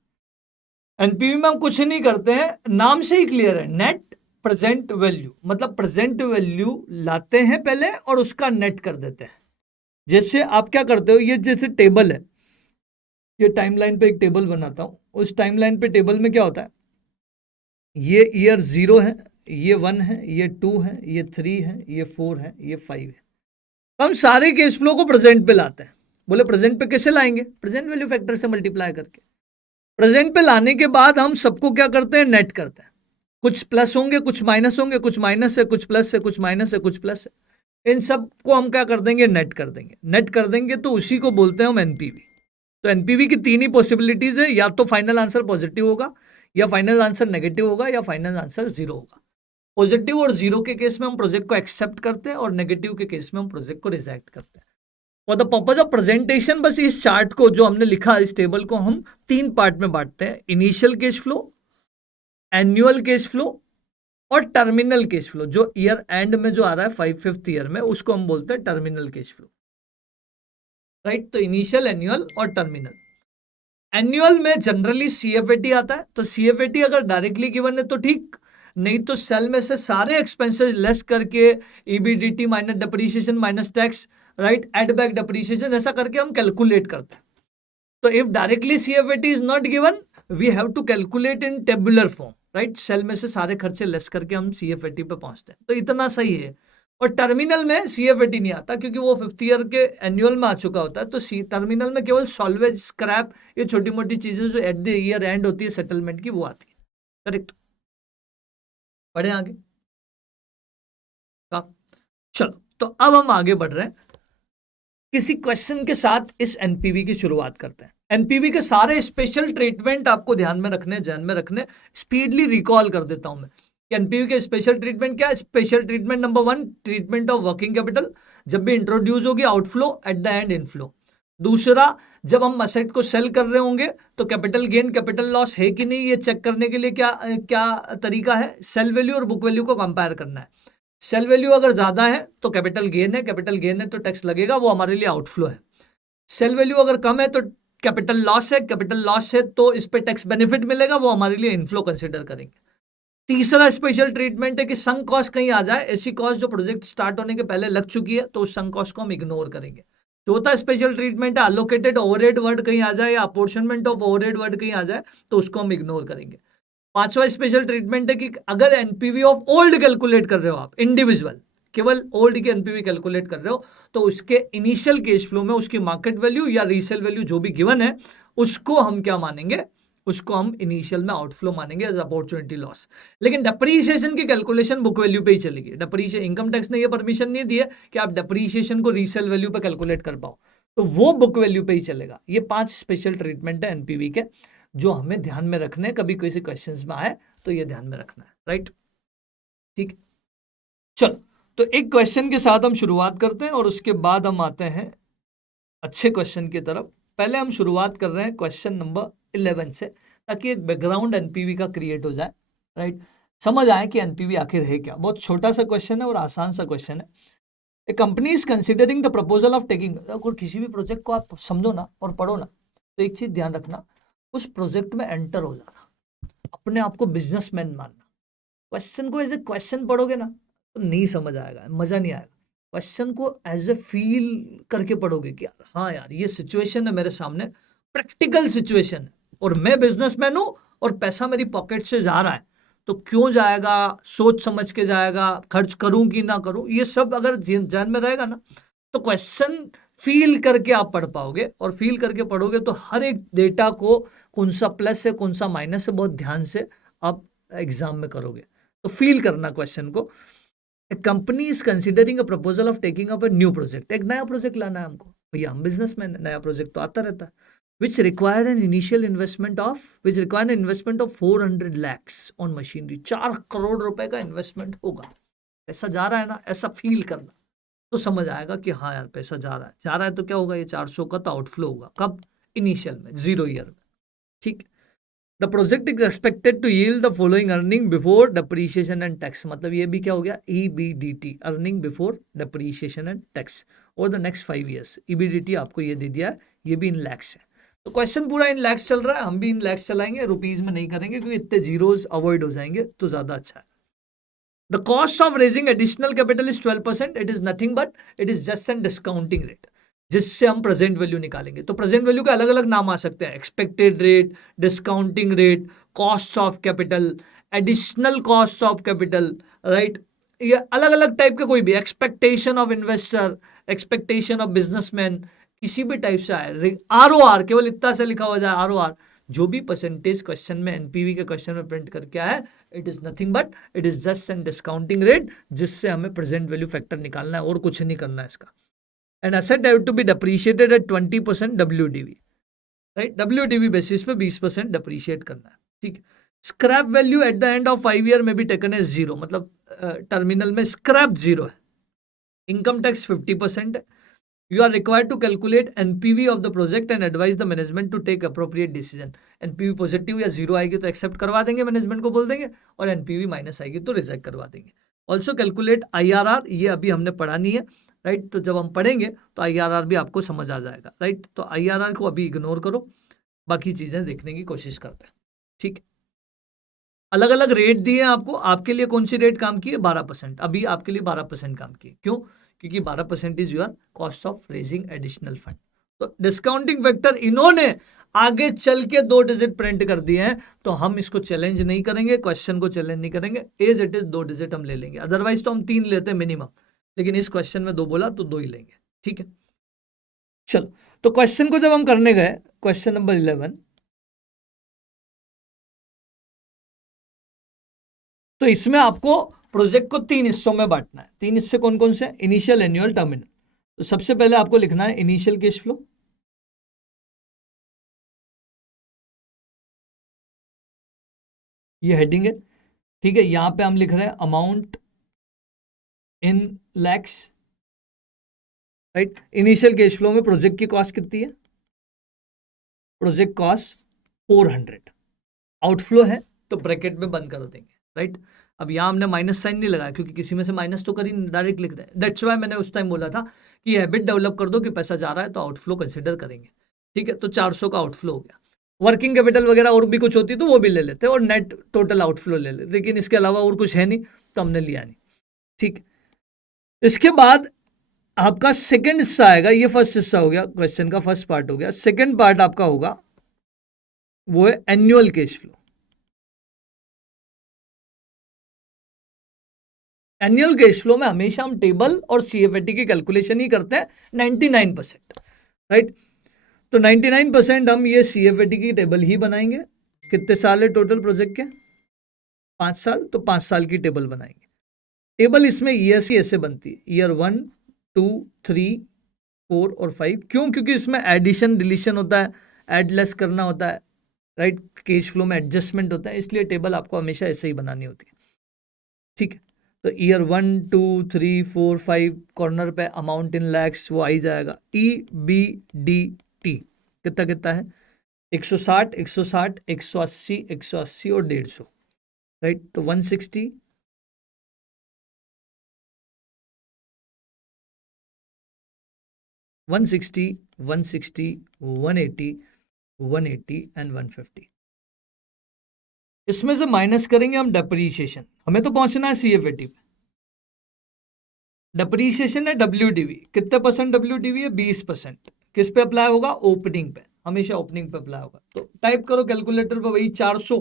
NPV में हम कुछ नहीं करते हैं, नाम से ही क्लियर है, नेट प्रेजेंट वैल्यू। मतलब प्रेजेंट वैल्यू लाते हैं पहले और उसका नेट कर देते हैं। जैसे आप क्या करते हो, ये जैसे टेबल है, ये टाइमलाइन पे एक टेबल बनाता हूं। उस टाइमलाइन पे टेबल में क्या होता है? ये ईयर 0 है, ये 1 है, ये 2 है, ये 3 है, ये 4 है, ये 5 है। तो हम सारे केस फ्लो को प्रेजेंट पे लाते हैं। बोले प्रेजेंट पे कैसे लाएंगे? प्रेजेंट वैल्यू फैक्टर से मल्टीप्लाई करके। प्रेजेंट पे लाने के बाद हम सबको क्या करते हैं? नेट करते हैं। कुछ प्लस होंगे, कुछ माइनस होंगे, कुछ माइनस है, कुछ प्लस है, कुछ माइनस है, कुछ प्लस है। इन सब को हम क्या कर देंगे? नेट कर देंगे। नेट कर देंगे तो उसी को बोलते हैं हम एनपीवी। तो एनपीवी की 3 ही पॉसिबिलिटीज है, या तो फाइनल आंसर पॉजिटिव होगा, या फाइनल आंसर नेगेटिव होगा, या फाइनल आंसर 0 होगा। पॉजिटिव और 0 के केस में हम प्रोजेक्ट को एक्सेप्ट करते हैं, और नेगेटिव के केस में हम प्रोजेक्ट को रिजेक्ट करते हैं। For the purpose of presentation बस इस चार्ट को जो हमने लिखा, इस टेबल को हम 3 पार्ट में बांटते हैं: initial cash flow, annual cash flow और टर्मिनल कैश फ्लो। जो ईयर एंड में जो आ रहा है 5th ईयर में, उसको हम बोलते हैं टर्मिनल कैश फ्लो। राइट? तो इनिशियल, एनुअल और टर्मिनल। एनुअल में जनरली CFAT आता है, तो CFAT अगर डायरेक्टली गिवन है तो ठीक, नहीं तो सेल में से सारे एक्सपेंसेस लेस करके EBDT minus depreciation minus tax, right, add back depreciation, ऐसा करके हम कैलकुलेट करते हैं। तो if directly CFAT is not given, we have to calculate in tabular form, right. Sale में से सारे खर्चे लेस करके हम CFAT पे पहुंचते हैं, तो इतना सही है। और टर्मिनल में CFAT नहीं आता क्योंकि वो 5th ईयर के एनुअल में आ चुका होता है। तो टर्मिनल में केवल सॉल्वेज, स्क्रैप, ये छोटी मोटी चीजें जो एट द ईयर एंड होती है सेटलमेंट की, वो आती है। करेक्ट? बढ़े आगे? चलो, तो अब हम आगे बढ़ रहे हैं, किसी क्वेश्चन के साथ इस एनपीवी की शुरुआत करते हैं। एनपीवी के सारे स्पेशल ट्रीटमेंट आपको ध्यान में रखने, ध्यान में रखने, स्पीडली रिकॉल कर देता हूं मैं। एनपीवी के स्पेशल ट्रीटमेंट क्या है? Special treatment number 1, treatment of working capital, जब भी इंट्रोड्यूस होगी outflow, eight the and inflow. दूसरा, जब हम असेट को सेल कर रहे होंगे तो कैपिटल गेन, कैपिटल लॉस है कि नहीं, ये चेक करने के लिए क्या क्या तरीका है? सेल वैल्यू और बुक वैल्यू को कंपेयर करना है। सेल वैल्यू अगर ज्यादा है तो कैपिटल गेन है, कैपिटल गेन है तो टैक्स लगेगा, वो हमारे लिए आउटफ्लो है। सेल वैल्यू अगर कम है तो कैपिटल लॉस है, कैपिटल लॉस है तो इस पे टैक्स बेनिफिट मिलेगा, वो हमारे लिए इनफ्लो कंसीडर करेंगे। तीसरा स्पेशल ट्रीटमेंट है कि संक कॉस्ट कहीं आ जाए, ऐसी कॉस्ट जो प्रोजेक्ट स्टार्ट होने के पहले लग चुकी है, तो उस संक कॉस्ट को हम इग्नोर करेंगे। चौथा स्पेशल ट्रीटमेंट है अलोकेटेड ओवरहेड वर्ड कहीं आ जाए, या अपॉर्शनमेंट ऑफ ओवरहेड वर्ड कहीं आ जाए, तो उसको हम इग्नोर करेंगे। पांचवा स्पेशल ट्रीटमेंट है कि अगर एनपीवी ऑफ ओल्ड कैलकुलेट कर रहे हो आप, इंडिविजुअल, केवल ओल्ड की एनपीवी कैलकुलेट कर रहे हो, तो उसके इनिशियल केश फ्लो में उसकी मार्केट वैल्यू या रीसेल वैल्यू जो भी गिवन है, उसको हम क्या मानेंगे? उसको हम इनिशियल में आउटफ्लो मानेंगे एज अपॉर्चुनिटी लॉस। लेकिन डेप्रीशिएशन की कैलकुलेशन बुक वैल्यू पे ही चलेगी। डेप्रीशिएशन, इनकम टैक्स ने ये परमिशन नहीं दी है कि आप डेप्रीशिएशन को रीसेल वैल्यू पे कैलकुलेट कर पाओ। तो वो बुक वैल्यू पे ही चलेगा। ये 5 स्पेशल ट्रीटमेंट है एनपीवी के जो हमें ध्यान में रखने हैं, कभी किसी क्वेश्चंस में आए तो ये ध्यान में रखना है, राइट। ठीक, चलो तो एक क्वेश्चन के साथ हम शुरुआत करते हैं और उसके बाद हम आते हैं अच्छे क्वेश्चन की तरफ। पहले हम शुरुआत कर रहे हैं क्वेश्चन नंबर 11 से, ताकि एक बैकग्राउंड एनपीवी का क्रिएट हो जाए, राइट, समझ आए कि एनपीवी आखिर है क्या। बहुत छोटा सा क्वेश्चन है और आसान सा क्वेश्चन है। A company is considering the proposal of taking, अगर किसी भी प्रोजेक्ट को आप समझो ना और पढ़ो ना, तो एक चीज ध्यान रखना, उस प्रोजेक्ट में एंटर हो जाना, अपने आप को बिजनेसमैन मानना। क्वेश्चन को एज ए क्वेश्चन पढ़ोगे ना तो नहीं समझ आएगा, मजा नहीं आएगा। क्वेश्चन को एज ए फील करके पढ़ोगे कि यार हाँ यार ये सिचुएशन है मेरे सामने, प्रैक्टिकल सिचुएशन है, और मैं बिजनेसमैन हूं और पैसा मेरी पॉकेट से जा रहा है, तो क्यों जाएगा, सोच समझ के जाएगा, खर्च करूं कि ना करूं, ये सब अगर ध्यान में रहेगा ना तो क्वेश्चन फील करके आप पढ़ पाओगे। और फील करके पढ़ोगे तो हर एक डेटा को कौन सा प्लस है कौन सा माइनस है बहुत ध्यान से आप एग्जाम में करोगे। तो फील करना क्वेश्चन को। A company is considering a proposal of taking up a new project, एक नया प्रोजेक्ट लाना है हमको, भैया हम बिजनेसमैन, नया प्रोजेक्ट तो आता रहता है। which require an initial investment of which require an investment of 400 lakhs on machinery, 4 crore रुपए का इन्वेस्टमेंट होगा। पैसा जा रहा है ना, ऐसा फील करना तो समझ आएगा कि हाँ यार पैसा जा रहा है, जा रहा है तो क्या होगा, ये 400 का तो आउटफ्लो होगा, कब, इनिशियल में, 0 ईयर में। ठीक, the project is expected to yield the following earning before depreciation and tax, मतलब ये भी क्या हो गया, EBDT, earning before depreciation and tax, और द नेक्स्ट 5 ईयर्स। ईबीडीटी आपको ये दे दिया है, ये भी इन लैक्स है। तो क्वेश्चन पूरा इन लैक्स चल रहा है, हम भी इन लैक्स चलाएंगे, रुपीज में नहीं करेंगे क्योंकि इतने जीरोज अवॉइड हो जाएंगे तो ज्यादा अच्छा है। The cost of raising additional capital is 12%, it is nothing but it is just an discounting rate, जिससे हम प्रेजेंट वैल्यू निकालेंगे। तो प्रेजेंट वैल्यू के अलग अलग नाम आ सकते हैं, expected rate, discounting rate, cost of capital, additional cost of capital, right, ये अलग अलग टाइप के, कोई भी expectation of investor, expectation of businessman, किसी भी टाइप से आए। आरओआर केवल इतना से लिखा हो जाए, आरओआर, जो भी परसेंटेज क्वेश्चन में एनपीवी के क्वेश्चन में प्रिंट करके आया है, it is nothing but it is just an discounting rate, जिससे हमें प्रेजेंट वैल्यू फैक्टर निकालना है और कुछ नहीं करना है इसका। And asset have to be depreciated at 20% WDV, right, WDV basis पे 20% डिप्रिशिएट करना है। ठीक, scrap value at the end of 5 year में भी टेकन एज 0, मतलब टर्मिनल में स्क्रैप 0 है। इनकम टैक्स 50% है। You are required to calculate NPV of the project and advise the management to take appropriate decision. NPV positive या 0 आएगी तो accept करवा देंगे, मैनेजमेंट को बोल देंगे, और NPV माइनस आएगी तो रिजेक्ट करवा देंगे। ऑल्सो कैलकुलेट IRR, ये अभी हमने पढ़ा नहीं है, राइट, तो जब हम पढ़ेंगे तो IRR भी आपको समझ आ जाएगा, राइट। तो IRR को अभी इग्नोर करो, बाकी चीजें देखने की कोशिश करते हैं। ठीक, अलग अलग रेट दिए आपको, आपके लिए कौन सी रेट काम की है, 12%, अभी आपके लिए 12% काम की है। क्यों, क्योंकि 12% is your cost of raising additional fund. तो डिस्काउंटिंग फैक्टर इन्होंने आगे चल के 2 डिजिट प्रिंट कर दिए हैं, तो हम इसको चैलेंज नहीं करेंगे, क्वेश्चन को चैलेंज नहीं करेंगे, एज इट इज 2 डिजिट हम ले लेंगे, अदरवाइज तो हम 3 लेते हैं मिनिमम, लेकिन इस क्वेश्चन में 2 बोला तो 2 ही लेंगे। ठीक है, चलो तो क्वेश्चन को जब हम करने गए, क्वेश्चन नंबर 11, तो इसमें आपको प्रोजेक्ट को 3 हिस्सों में बांटना है। 3 हिस्से कौन कौन से, इनिशियल, एनुअल, टर्मिनल। तो सबसे पहले आपको लिखना है इनिशियल कैश फ्लो, ये हेडिंग है। ठीक है, यहां पे हम लिख रहे हैं amount in lakhs, right. Initial cash flow में प्रोजेक्ट की कॉस्ट कितनी है, प्रोजेक्ट कॉस्ट 400, आउटफ्लो है तो ब्रैकेट में बंद कर देंगे, राइट। अब यहाँ हमने माइनस साइन नहीं लगाया क्योंकि किसी में से माइनस तो करी, डायरेक्ट लिख रहे हैं। दैट्स वाई मैंने उस टाइम बोला था कि हैबिट डेवलप कर दो कि पैसा जा रहा है तो आउटफ्लो कंसिडर करेंगे। ठीक है, तो 400 का आउटफ्लो हो गया। वर्किंग कैपिटल वगैरह और भी कुछ होती तो वो भी ले लेते और नेट टोटल आउटफ्लो ले लेते, लेकिन इसके अलावा और कुछ है नहीं तो हमने लिया नहीं। ठीक, इसके बाद आपका सेकेंड हिस्सा आएगा, ये फर्स्ट हिस्सा हो गया, क्वेश्चन का फर्स्ट पार्ट हो गया। सेकेंड पार्ट आपका होगा वो है annual cash flow. Annual cash flow में हमेशा हम टेबल और सीएफएटी की कैलकुलेशन ही करते हैं 99%, राइट। तो 99% हम ये सीएफएटी की टेबल ही बनाएंगे। कितने साल है टोटल प्रोजेक्ट के, 5 साल, तो 5 साल की टेबल बनाएंगे। टेबल इसमें ईयर्स ही ऐसे बनती है, ईयर 1 2 3 4 और 5। क्यों? क्योंकि इसमें एडिशन डिलीशन होता है, एड लेस करना होता है, राइट, कैश फ्लो में एडजस्टमेंट होता है, इसलिए टेबल आपको हमेशा ऐसे ही बनानी होती है, ठीक है। तो ईयर 1 2 3 4 5 कॉर्नर पे अमाउंट इन लैक्स वो आ ही जाएगा। EBDT कितना कितना है? 160 160 180 180 और 150, राइट। तो 160 160 160 180 180 एंड 150। इसमें से माइनस करेंगे हम डेप्रीशिएशन, हमें तो पहुंचना है CFAT पे। डेप्रीशिएशन है WDV, कितने परसेंट WDV है? 20%। किस पे अप्लाई होगा? ओपनिंग पे, हमेशा ओपनिंग पे अप्लाई होगा। तो टाइप करो कैलकुलेटर पे वही 400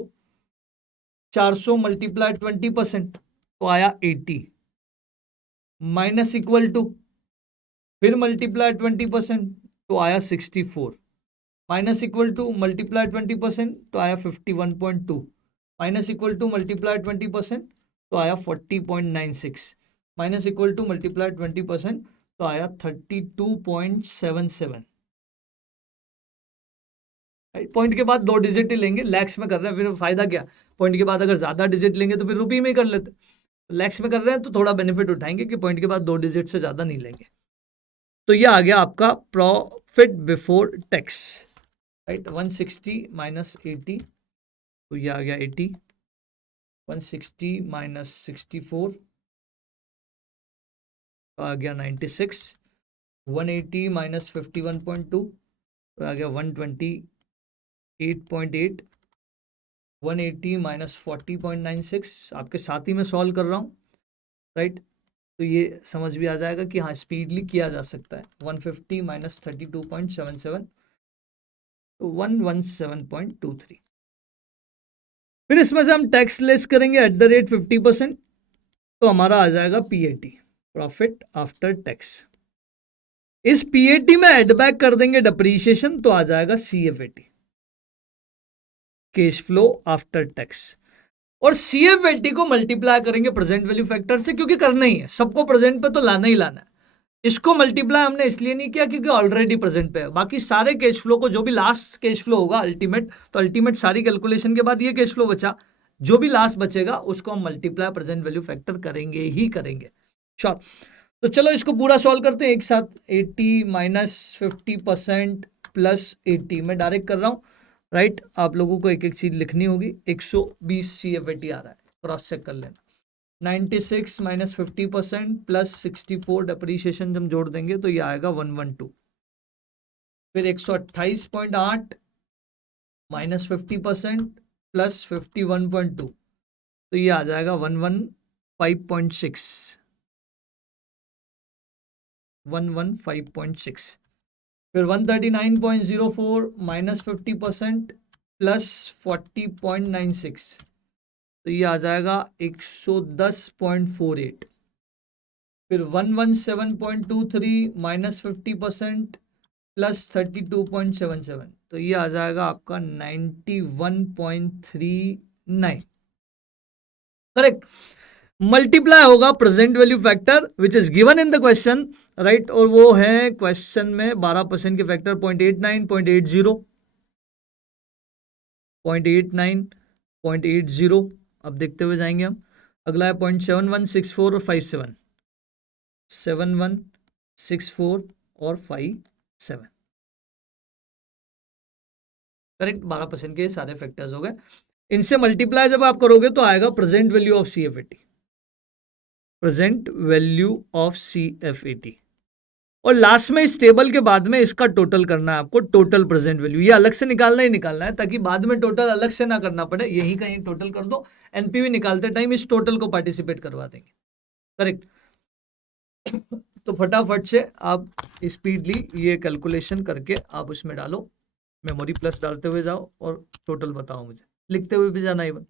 400 मल्टीप्लाई 20% तो आया 80, माइनस इक्वल टू फिर मल्टीप्लाई 20% तो आया 64, माइनस इक्वल टू मल्टीप्लाई 20% तो आया 51.2, माइनस इक्वल टू मल्टीप्लाई 20% तो आया 40.96, माइनस इक्वल टू मल्टीप्लाई 20% तो आया 32.77। पॉइंट के बाद 2 डिजिट ही लेंगे, लैक्स में कर रहे हैं, फिर फायदा क्या? पॉइंट के बाद अगर ज्यादा डिजिट लेंगे तो फिर रुपये में ही कर लेते। लैक्स में कर रहे हैं तो थोड़ा बेनिफिट उठाएंगे कि पॉइंट के बाद 2 डिजिट से ज्यादा नहीं लेंगे। तो ये आ गया आपका profit before tax, right. 160 minus 80 तो ये आ गया 80, 160 माइनस 64 तो आ गया 96, 180 माइनस 51.2 तो आ गया 128.8, 180 माइनस 40.96। आपके साथ ही मैं सॉल्व कर रहा हूँ, राइट। तो ये समझ भी आ जाएगा कि हाँ स्पीडली किया जा सकता है। 150 माइनस 32.77 तो 117.23। फिर इसमें से हम टैक्स लेस करेंगे एट द रेट 50%, तो हमारा आ जाएगा PAT, प्रॉफिट आफ्टर टैक्स। इस PAT में एड बैक कर देंगे डिप्रीशिएशन तो आ जाएगा CFAT, cash flow after tax. और CFAT को मल्टीप्लाई करेंगे प्रेजेंट वैल्यू फैक्टर से, क्योंकि करना ही है, सबको प्रेजेंट पे तो लाना ही लाना है। इसको मल्टीप्लाई हमने इसलिए नहीं किया क्योंकि ऑलरेडी प्रेजेंट पे है। बाकी सारे कैश फ्लो को, जो भी लास्ट कैश फ्लो होगा अल्टीमेट, तो अल्टीमेट सारी कैलकुलेशन के बाद ये कैश फ्लो बचा, जो भी लास्ट बचेगा उसको हम मल्टीप्लाई प्रेजेंट वैल्यू फैक्टर करेंगे ही करेंगे। श्योर। तो चलो इसको पूरा सॉल्व करते हैं एक साथ। 80 माइनस 50% प्लस 80 मैं डायरेक्ट कर रहा हूं, राइट। आप लोगों को एक एक चीज लिखनी होगी। 120 CFAT आ रहा है, क्रॉस चेक कर लेना। 96 माइनस 50% प्लस 64 डेप्रीशिएशन जब जोड़ देंगे तो ये आएगा 112। फिर 128.8 माइनस 50% प्लस 51.2 तो ये आ जाएगा 115.6, 115.6। फिर 139.04 माइनस 50% प्लस 40.96 तो ये आ जाएगा 110.48। फिर 117.23 माइनस 50% प्लस 32.77 तो ये आ जाएगा आपका 91.39, करेक्ट। मल्टीप्लाई होगा present value factor which is given in the question, right. और वो है क्वेश्चन में 12% के फैक्टर 0.89, 0.80, 0.89, 0.80। अब देखते हुए जाएंगे हम। अगला है 0.71, 64 और 57, 71, 64 और 57, करेक्ट। 12% के सारे फैक्टर्स हो गए। इनसे मल्टीप्लाई जब आप करोगे तो आएगा present value of CFAT, present value of CFAT। और लास्ट में इस टेबल के बाद में इसका टोटल करना है आपको, टोटल प्रेजेंट वैल्यू। ये अलग से निकालना ही निकालना है ताकि बाद में टोटल अलग से ना करना पड़े, यही कहीं टोटल कर दो। NPV निकालते टाइम इस टोटल को पार्टिसिपेट करवा देंगे, करेक्ट। तो फटाफट से आप स्पीडली ये कैलकुलेशन करके आप उसमें डालो, मेमोरी प्लस डालते हुए जाओ और टोटल बताओ मुझे, लिखते हुए भी जाना इवन।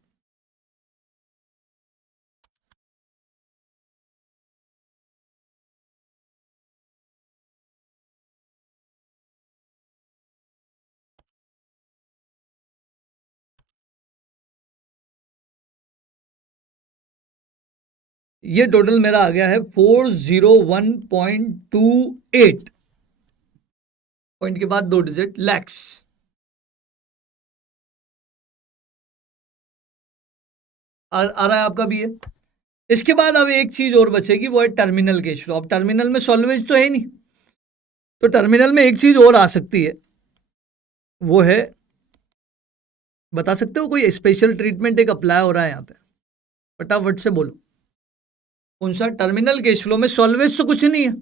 ये टोटल मेरा आ गया है 401.28, पॉइंट के बाद 2 डिजिट लैक्स। आ रहा है आपका भी है। इसके बाद अब एक चीज और बचेगी, वो है टर्मिनल कैश फ्लो। अब टर्मिनल में सॉल्वेज तो है नहीं, तो टर्मिनल में एक चीज और आ सकती है, वो है, बता सकते हो कोई स्पेशल ट्रीटमेंट एक अप्लाई हो रहा है यहाँ पे, फटाफट से बोलो कौन सा। टर्मिनल कैश फ्लो में सॉल्वेज तो कुछ नहीं है,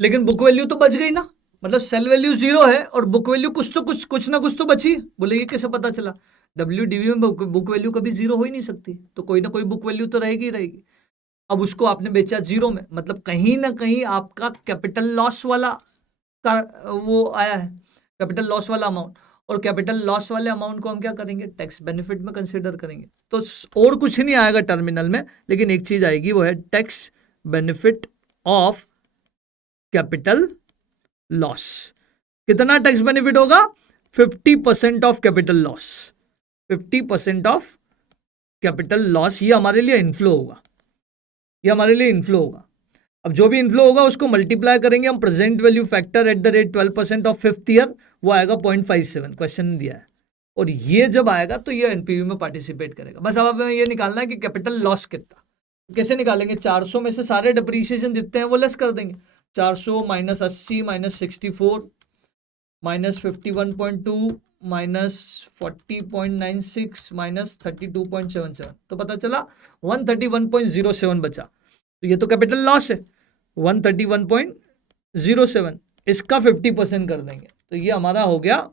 लेकिन बुक वैल्यू तो बच गई ना, मतलब सेल वैल्यू 0 है और बुक वैल्यू कुछ ना कुछ तो बची। बोले ये कैसे पता चला? WDV में बुक वैल्यू कभी 0 हो ही नहीं सकती, तो कोई ना कोई बुक वैल्यू तो रहेगी ही रहेगी। अब उसको आपने बेचा 0 में, मतलब कहीं ना कहीं आपका कैपिटल लॉस वाला का वो आया है, कैपिटल लॉस वाला अमाउंट। और कैपिटल लॉस वाले अमाउंट को हम क्या करेंगे? टैक्स बेनिफिट में कंसीडर करेंगे। तो और कुछ नहीं आएगा टर्मिनल में, लेकिन एक चीज आएगी, वो है tax benefit of capital loss. कितना टैक्स बेनिफिट होगा? 50% of capital loss. 50% of capital loss, ये हमारे लिए इनफ्लो होगा, ये हमारे लिए इनफ्लो होगा। अब जो भी इनफ्लो होगा उसको मल्टीप्लाई करेंगे हम present value factor at the rate 12% of 5th year, वो आएगा 0.57, क्वेश्चन ने दिया है। और ये जब आएगा तो ये एनपीवी में पार्टिसिपेट करेगा। बस अब हमें ये निकालना है कि कैपिटल लॉस कितना। कैसे निकालेंगे? 400 में से सारे डिप्रीशिएशन जितने हैं वो लेस कर देंगे। 400 minus 80 minus 64 minus 51.2 minus 40.96 minus 32.77, तो पता चला 131.07 बचा। तो ये तो कैपिटल लॉस है 131.07, इसका 50% कर देंगे तो ये हमारा हो गया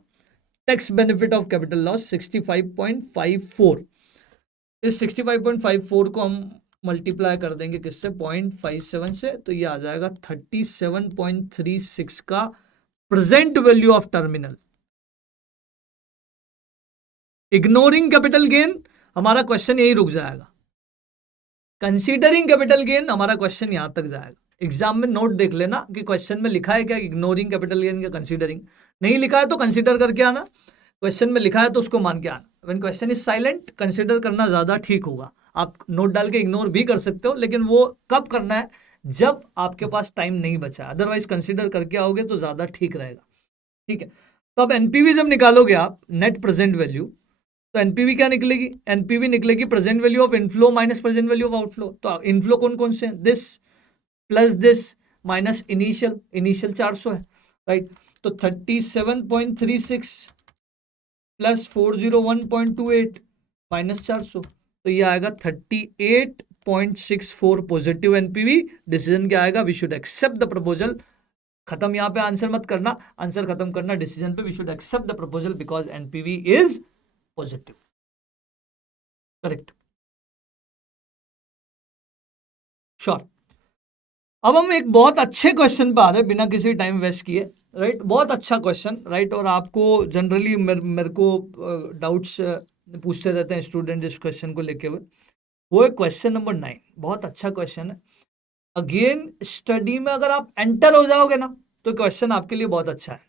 tax benefit of capital loss 65.54। इस 65.54 को हम मल्टीप्लाई कर देंगे किससे? 0.57 से, तो ये आ जाएगा 37.36 का present value of terminal. Ignoring capital gain हमारा क्वेश्चन यही रुक जाएगा। कंसीडरिंग कैपिटल गेन हमारा क्वेश्चन यहां तक जाएगा। एग्जाम में नोट देख लेना कि क्वेश्चन में लिखा है क्या इग्नोरिंग कैपिटल गेन या कंसीडरिंग। नहीं लिखा है तो कंसीडर करके आना, क्वेश्चन में लिखा है तो उसको मान के आना। When question is silent consider करना ज्यादा ठीक होगा। आप नोट डाल के इग्नोर भी कर सकते हो, लेकिन वो कब करना है? जब आपके पास टाइम नहीं बचा, अदरवाइज कंसीडर करके आओगे तो ज्यादा ठीक रहेगा। ठीक है, तो अब एनपीवी जब निकालोगे आप, नेट प्रेजेंट वैल्यू, तो एनपीवी क्या निकलेगी? एनपीवी निकलेगी present value of inflow minus present value of outflow. तो इनफ्लो कौन कौन से हैं? This plus this minus initial 400 है, राइट। तो 37.36 प्लस 401.28 माइनस 400, तो ये आएगा 38.64 पॉजिटिव एनपीवी। डिसीजन क्या आएगा? We should accept the proposal. खत्म, यहां पे आंसर मत करना, आंसर खत्म करना डिसीजन पे। We should accept the proposal because NPV is positive. Correct, sure. अब हम एक बहुत अच्छे क्वेश्चन पे आ रहे हैं बिना किसी टाइम वेस्ट किए, राइट। बहुत अच्छा क्वेश्चन, राइट। और आपको जनरली मेरे को डाउट्स पूछते रहते हैं स्टूडेंट इस क्वेश्चन को लेके हुए। वो है क्वेश्चन नंबर 9। बहुत अच्छा क्वेश्चन है। अगेन स्टडी में अगर आप एंटर हो जाओगे ना तो क्वेश्चन आपके लिए बहुत अच्छा है।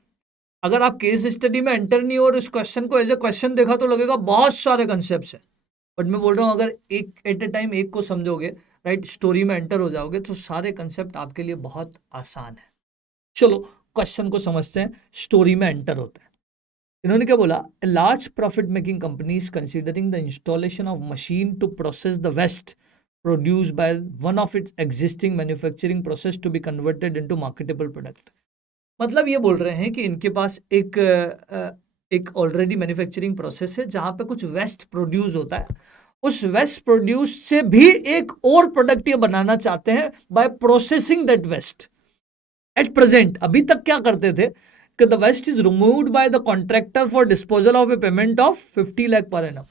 अगर आप केस स्टडी में एंटर नहीं हो और इस क्वेश्चन को एज ए क्वेश्चन देखा तो लगेगा बहुत सारे कंसेप्ट है। बट मैं बोल रहा हूँ अगर एक एट ए टाइम एक को समझोगे, राइट, स्टोरी में एंटर हो जाओगे तो सारे कंसेप्ट आपके लिए बहुत आसान है। चलो क्वेश्चन को समझते हैं, स्टोरी में एंटर होते हैं। इन्होंने क्या बोला? Large profit making companies considering the installation of machine to process the waste produced by one of its existing manufacturing process to be converted into marketable product। मतलब ये बोल रहे हैं कि इनके पास एक ऑलरेडी मैन्युफैक्चरिंग प्रोसेस है जहां पे कुछ वेस्ट प्रोड्यूस होता है। उस वेस्ट प्रोड्यूस से भी एक और प्रोडक्ट ये बनाना चाहते हैं by processing that waste. At present अभी तक क्या करते थे कि the waste is removed by the contractor for disposal of a payment of 50 lakh per annum.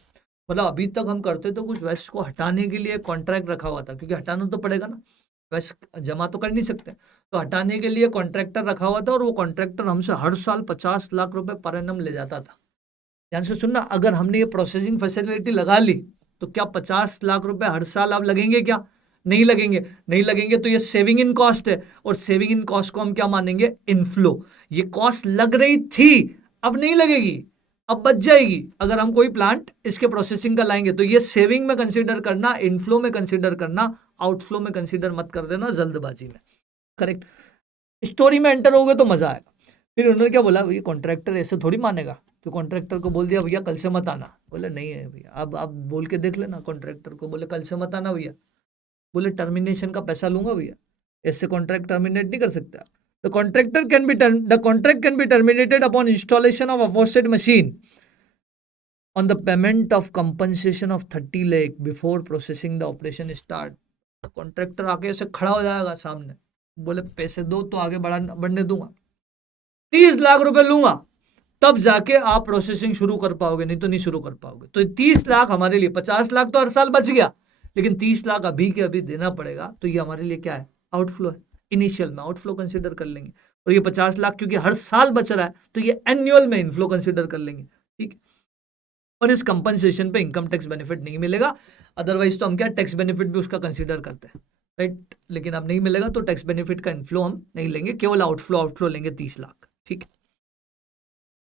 मतलब अभी तक हम करते तो कुछ वेस्ट को हटाने के लिए कॉन्ट्रैक्ट रखा हुआ था, क्योंकि हटाना तो पड़ेगा ना, वेस्ट जमा तो कर नहीं सकते, तो हटाने के लिए कॉन्ट्रैक्टर रखा हुआ था। और वो कॉन्ट्रैक्टर हमसे हर साल 50 लाख रुपए पर एनम ले जाता था। ध्यान से सुनना, अगर हमने ये प्रोसेसिंग फैसिलिटी लगा ली तो क्या 50 लाख रुपए हर साल अब लगेंगे? क्या नहीं लगेंगे? नहीं लगेंगे, तो ये सेविंग इन कॉस्ट है। और सेविंग इन कॉस्ट को हम क्या मानेंगे? इनफ्लो। ये कॉस्ट लग रही थी, अब नहीं लगेगी, अब बच जाएगी। अगर हम कोई प्लांट इसके प्रोसेसिंग का लाएंगे तो ये सेविंग में कंसीडर करना, इनफ्लो में कंसीडर करना, आउटफ्लो में कंसीडर मत कर देना जल्दबाजी में। करेक्ट। स्टोरी में एंटर हो गए तो मजा आएगा। फिर उन्होंने क्या बोला, भैया कॉन्ट्रैक्टर ऐसे थोड़ी मानेगा, तो कॉन्ट्रैक्टर को बोल दिया भैया कल से मत आना। बोले नहीं है भैया, अब आप बोल के देख लेना कॉन्ट्रैक्टर को, बोले कल से मत आना भैया। बोले टर्मिनेशन का पैसा लूंगा भैया, ऐसे कॉन्ट्रैक्ट टर्मिनेट नहीं कर सकते। The contract can be terminated upon installation of aforestated machine on the payment of compensation of 30 lakh before processing the operation start। Contractor आके ऐसे खड़ा हो जाएगा सामने, बोले पैसे दो तो आगे बढ़ने दूंगा, 30 लाख रुपए लूंगा, तब जाके आप प्रोसेसिंग शुरू कर पाओगे, नहीं तो नहीं शुरू कर पाओगे। तो 30 लाख हमारे लिए, 50 लाख तो हर साल बच गया, लेकिन 30 लाख अभी के अभी देना पड़ेगा। तो ये हमारे लिए क्या है, आउटफ्लो है। इनिशियल में आउटफ्लो कंसिडर कर लेंगे, और ये 50 लाख क्योंकि हर साल बच रहा है तो ये एनुअल में इनफ्लो कंसिडर कर लेंगे, ठीक। और इस कंपनसेशन पे इनकम टैक्स बेनिफिट नहीं मिलेगा, अदरवाइज तो हम क्या टैक्स बेनिफिट भी उसका कंसीडर करते हैं, राइट। लेकिन अब नहीं मिलेगा तो टैक्स बेनिफिट का इनफ्लो हम नहीं लेंगे, केवल आउटफ्लो लेंगे 30 लाख, ठीक।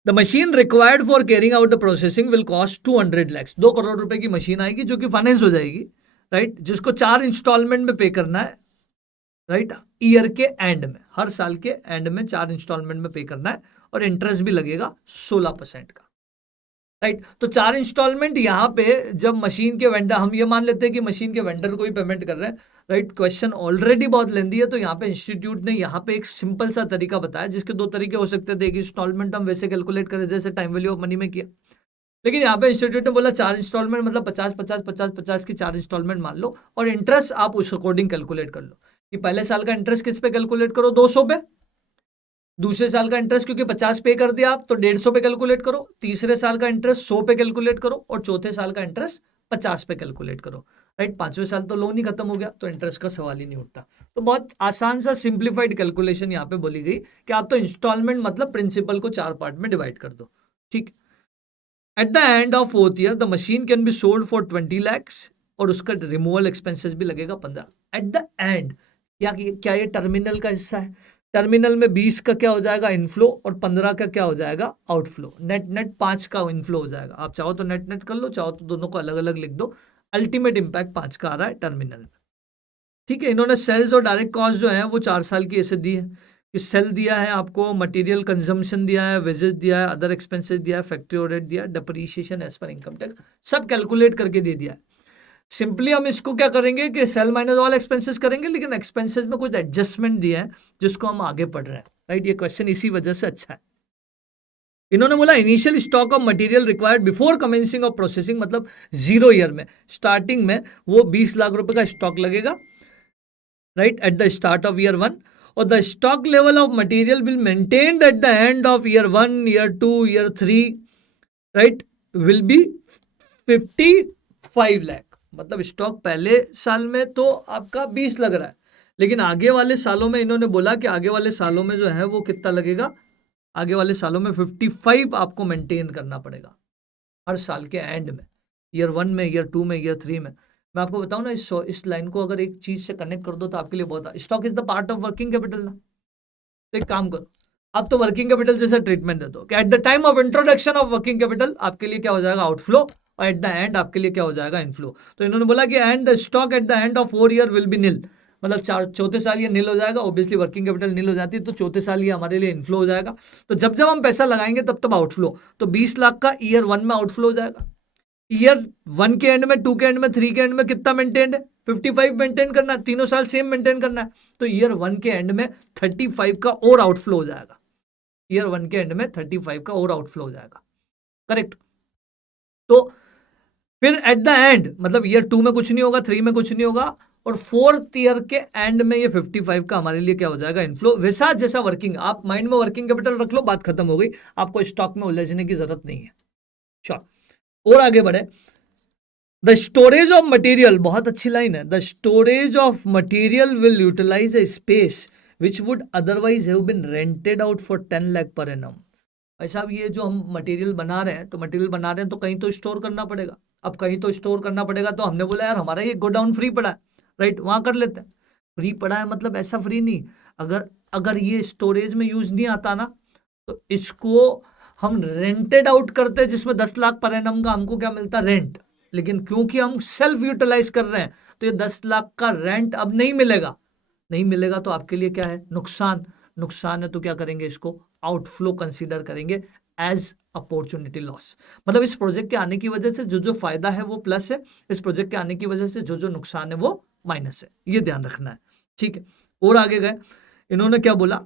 The machine required for carrying out the processing will cost 200 lakhs. 2 crore रुपए की मशीन आएगी जो कि फाइनेंस हो जाएगी, राइट, जिसको 4 इंस्टॉलमेंट में पे करना है, राइट, ईयर के एंड में, हर साल के एंड में 4 इंस्टॉलमेंट में पे करना है, और इंटरेस्ट भी लगेगा 16% का, राइट। तो 4 इंस्टॉलमेंट यहाँ पे जब मशीन के वेंडर, हम ये मान लेते हैं कि मशीन के वेंडर को ही पेमेंट कर रहे हैं, राइट। क्वेश्चन ऑलरेडी बहुत लेंदी है, तो यहाँ पे इंस्टीट्यूट ने यहाँ पे एक सिंपल सा तरीका बताया, जिसके 2 तरीके हो सकते थे। एक इंस्टॉलमेंट हम वैसे कैलकुलेट करें जैसे टाइम वैल्यू ऑफ मनी में किया, लेकिन यहाँ पे इंस्टीट्यूट ने बोला 4 इंस्टॉलमेंट मतलब 50 की 4 इंस्टॉलमेंट मान लो, और इंटरेस्ट आप उस अकॉर्डिंग कैलकुलेट कर लो कि पहले साल का इंटरेस्ट किस पे कैलकुलेट करो, 200 पे, दूसरे साल का इंटरेस्ट क्योंकि 50 पे कर दिया आप तो 150 पे कैलकुलेट करो, तीसरे साल का इंटरेस्ट 100 पे कैलकुलेट करो, और चौथे साल का इंटरेस्ट 50 पे कैलकुलेट करो, राइट। 5वें साल तो लोन ही खत्म हो गया, तो इंटरेस्ट का सवाल ही नहीं उठता। तो बहुत आसान सा सिंप्लीफाइड कैलकुलेशन यहाँ पे बोली गई कि आप तो इंस्टॉलमेंट मतलब प्रिंसिपल को 4 पार्ट में डिवाइड कर दो, ठीक। Eight the end of 4th year the machine can be sold for 20 lakhs, और उसका रिमूवल एक्सपेंसेस भी लगेगा 15। एट द एंड क्या ये टर्मिनल का हिस्सा है? टर्मिनल में 20 का क्या हो जाएगा, इनफ्लो, और 15 का क्या हो जाएगा, आउटफ्लो। नेट 5 का इनफ्लो हो जाएगा। आप चाहो तो नेट कर लो, चाहो तो दोनों को अलग अलग लिख दो। अल्टीमेट इंपैक्ट 5 का आ रहा है टर्मिनल में, ठीक है। इन्होंने सेल्स और डायरेक्ट कॉस्ट जो है वो 4 साल की ऐसे दी है कि सेल दिया है आपको, मटेरियल कंजम्पशन दिया है, वेजेस दिया है, अदर एक्सपेंसेस दिया है, फैक्ट्री ओवरहेड दिया है, depreciation as per income tax, सब कैलकुलेट करके दे दिया है। सिंपली हम इसको क्या करेंगे कि सेल माइनस ऑल एक्सपेंसेस करेंगे, लेकिन एक्सपेंसेस में कुछ एडजस्टमेंट दिया है जिसको हम आगे पढ़ रहे हैं, राइट। ये क्वेश्चन इसी वजह से अच्छा है। इन्होंने बोला initial stock of material required before commencing of processing, मतलब 0 ईयर में, स्टार्टिंग में वो 20 लाख रुपए का स्टॉक लगेगा, right, at the start of year 1, और the stock level of material will maintained eight the end of year 1, year 2, year 3, right, will be 55 lakh. मतलब stock पहले साल में तो आपका 20 लग रहा है, लेकिन आगे वाले सालों में इन्होंने बोला कि आगे वाले सालों में जो है वो कितना लगेगा, आगे वाले सालों में 55 आपको मेंटेन करना पड़ेगा हर साल के एंड में, ईयर 1 में, ईयर 2 में, ईयर 3 में। मैं आपको बताऊं ना, इस लाइन को अगर एक चीज से कनेक्ट कर दो तो आपके लिए बहुत, stock is the part of working capital ना। तो एक काम करो, आप तो वर्किंग कैपिटल जैसा ट्रीटमेंट दे दो कि at the time of introduction of working capital आपके लिए क्या हो जाएगा, आउटफ्लो, और एट द एंड आपके लिए क्या हो जाएगा, इनफ्लो। तो इन्होंने बोला कि and the stock at the end of 4 year will be nil, मतलब चौथे साल ये नील हो जाएगा। ऑब्वियसली वर्किंग कैपिटल नील हो जाती है तो चौथे साल ये हमारे लिए इनफ्लो हो जाएगा। तो जब जब हम पैसा लगाएंगे तब तब आउटफ्लो। तो 20 लाख का ईयर 1 में आउटफ्लो हो जाएगा, ईयर 1 के एंड में, 2 के एंड में, 3 के एंड में कितना मेंटेन है, 55 मेंटेन करना है, तीनों साल सेम मेंटेन करना है। तो ईयर 1 के एंड में 35 का और आउटफ्लो हो जाएगा, ईयर 1 के एंड में 35 का और आउटफ्लो हो जाएगा, करेक्ट। तो फिर एट द एंड मतलब ईयर 2 में कुछ नहीं होगा, 3 में कुछ नहीं होगा, और 4th ईयर के एंड में ये 55 का हमारे लिए क्या हो जाएगा, इनफ्लो। वैसा जैसा वर्किंग, आप माइंड में वर्किंग कैपिटल रख लो, बात खत्म हो गई, आपको स्टॉक में उलझने की जरूरत नहीं है। श्योर। और आगे बढ़े, द स्टोरेज ऑफ मटेरियल, बहुत अच्छी लाइन है, the storage of material will utilize a space which would otherwise have been rented out for 10 lakh per annum. भाई साहब ये जो हम मटेरियल बना रहे हैं, तो मटेरियल बना रहे हैं तो कहीं तो स्टोर करना पड़ेगा। अब कहीं तो स्टोर करना पड़ेगा, तो हमने बोला यार हमारा ये गोडाउन फ्री पड़ा है, राइट, वहां कर लेते हैं। फ्री पड़ा है मतलब ऐसा फ्री नहीं, अगर ये स्टोरेज में यूज नहीं आता ना, तो इसको हम रेंटेड आउट करते, जिसमें 10 लाख पर एनम का हमको क्या मिलता, रेंट। लेकिन क्योंकि हम सेल्फ यूटिलाइज कर रहे हैं, तो ये 10 लाख का रेंट अब नहीं मिलेगा। नहीं मिलेगा तो आपके लिए क्या है, नुकसान। नुकसान है तो क्या करेंगे, इसको आउटफ्लो कंसीडर करेंगे एज अपॉर्चुनिटी लॉस। मतलब इस प्रोजेक्ट के आने की वजह से जो जो फायदा है वो प्लस है, इस प्रोजेक्ट के आने की वजह से जो जो नुकसान है वो माइनस है, ये ध्यान रखना है। ठीक है, और आगे गए, इन्होंने क्या बोला,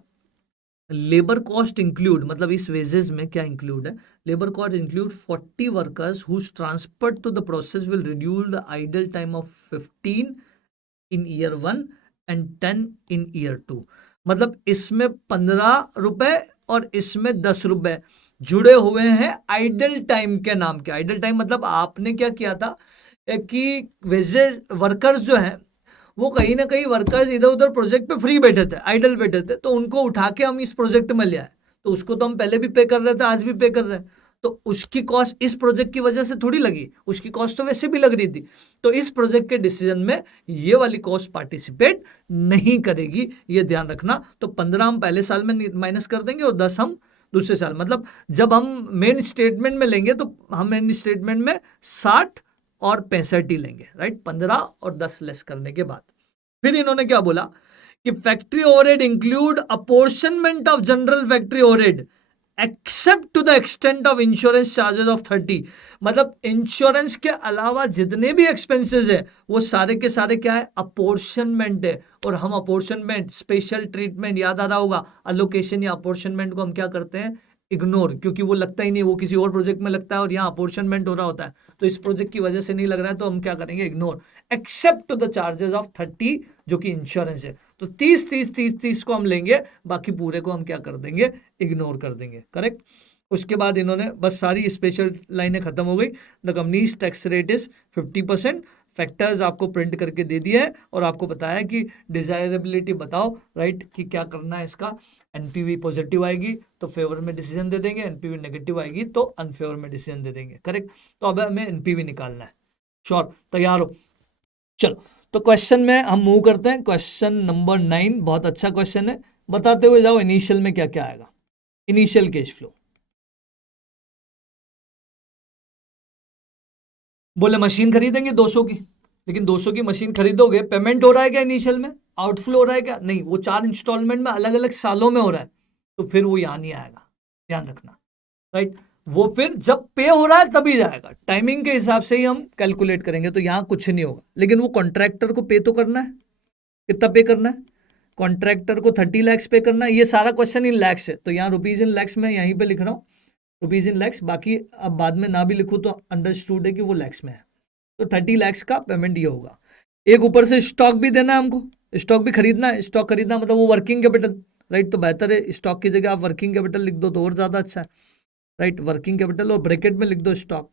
लेबर कॉस्ट इंक्लूड, मतलब इस वेजेस में क्या इंक्लूड है, labour cost include 40 workers whose transfer to the process will reduce the idle time of 15 in year 1 and 10 in year 2। मतलब इसमें 15 रुपए और इसमें 10 रुपए जुड़े हुए हैं आइडल टाइम के नाम के। आइडल टाइम मतलब आपने क्या किया था कि वेजेस वर्कर्स जो हैं वो कहीं ना कहीं वर्कर्स इधर उधर प्रोजेक्ट पे फ्री बैठे थे, आइडल बैठे थे, तो उनको उठा के हम इस प्रोजेक्ट में ले आए, तो उसको तो हम पहले भी पे कर रहे थे, आज भी पे कर रहे हैं, तो उसकी कॉस्ट इस प्रोजेक्ट की वजह से थोड़ी लगी, उसकी कॉस्ट तो वैसे भी लग रही थी, तो इस प्रोजेक्ट के डिसीजन में ये वाली कॉस्ट पार्टिसिपेट नहीं करेगी, ये ध्यान रखना। तो 15 हम पहले साल में माइनस कर देंगे और 10 हम दूसरे साल, मतलब जब हम मेन स्टेटमेंट में लेंगे तो हम मेन स्टेटमेंट में 60 और 65 ही लेंगे, राइट, 15 और 10 लेस करने के बाद। फिर इन्होंने क्या बोला कि factory overhead include apportionment of general factory overhead except to the extent of insurance charges of 30। मतलब इंश्योरेंस के अलावा जितने भी एक्सपेंसेस है वो सारे के सारे क्या है, अपॉर्शनमेंट है। और हम अपॉर्शनमेंट, स्पेशल ट्रीटमेंट, याद आ रहा होगा, अलोकेशन या अपॉर्शनमेंट को हम क्या करते हैं, इग्नोर, क्योंकि वो लगता ही नहीं, वो किसी और प्रोजेक्ट में लगता है और यहाँ अपॉर्शनमेंट हो रहा होता है, तो इस प्रोजेक्ट की वजह से नहीं लग रहा है, तो हम क्या करेंगे, ignore, except to the charges of 30 जो कि इंश्योरेंस है। तो 30 को हम लेंगे, बाकी पूरे को हम क्या कर देंगे, इग्नोर कर देंगे, करेक्ट। उसके बाद इन्होंने बस सारी स्पेशल लाइनें खत्म हो गई। The companies tax rate is 50%, factors आपको प्रिंट करके दे दिए हैं और आपको बताया कि डिजायरेबिलिटी बताओ, राइट, कि क्या करना है इसका। एनपीवी पॉजिटिव आएगी तो फेवर में डिसीजन दे देंगे, एनपीवी नेगेटिव आएगी तो अनफेवर में डिसीजन दे देंगे, करेक्ट। तो अब हमें एनपीवी निकालना है, श्योर, तैयार हो, चलो। तो क्वेश्चन में हम मूव करते हैं, क्वेश्चन नंबर 9, बहुत अच्छा क्वेश्चन है, बताते हुए जाओ इनिशियल में क्या क्या आएगा। इनिशियल कैश फ्लो, बोले मशीन खरीदेंगे 200 की, लेकिन 200 की मशीन खरीदोगे, पेमेंट हो रहा है क्या इनिशियल में, आउटफ्लो हो रहा है क्या, नहीं, वो 4 इंस्टॉलमेंट में अलग अलग सालों में हो रहा है, तो फिर वो यहां नहीं आएगा, ध्यान रखना, राइट। वो फिर जब पे हो रहा है तभी जाएगा, टाइमिंग के हिसाब से ही हम कैलकुलेट करेंगे, तो यहां कुछ नहीं होगा। लेकिन वो कॉन्ट्रैक्टर को पे तो करना है, कितना पे करना है, कॉन्ट्रैक्टर को 30 लैक्स पे करना है। ये सारा क्वेश्चन इन लैक्स है, तो यहाँ रुपीज इन लैक्स में यहीं पे लिख रहा हूँ, रुपीज इन लैक्स, बाकी अब बाद में ना भी लिखूँ तो अंडरस्टूड है कि वो लैक्स में है। तो 30 लैक्स का पेमेंट ये होगा। एक ऊपर से स्टॉक भी देना है हमको, स्टॉक भी खरीदना है, स्टॉक खरीदना मतलब वो वर्किंग कैपिटल, राइट, तो बेहतर है स्टॉक की जगह आप वर्किंग कैपिटल लिख दो तो और ज्यादा अच्छा है, राइट, वर्किंग कैपिटल और ब्रैकेट में लिख दो स्टॉक।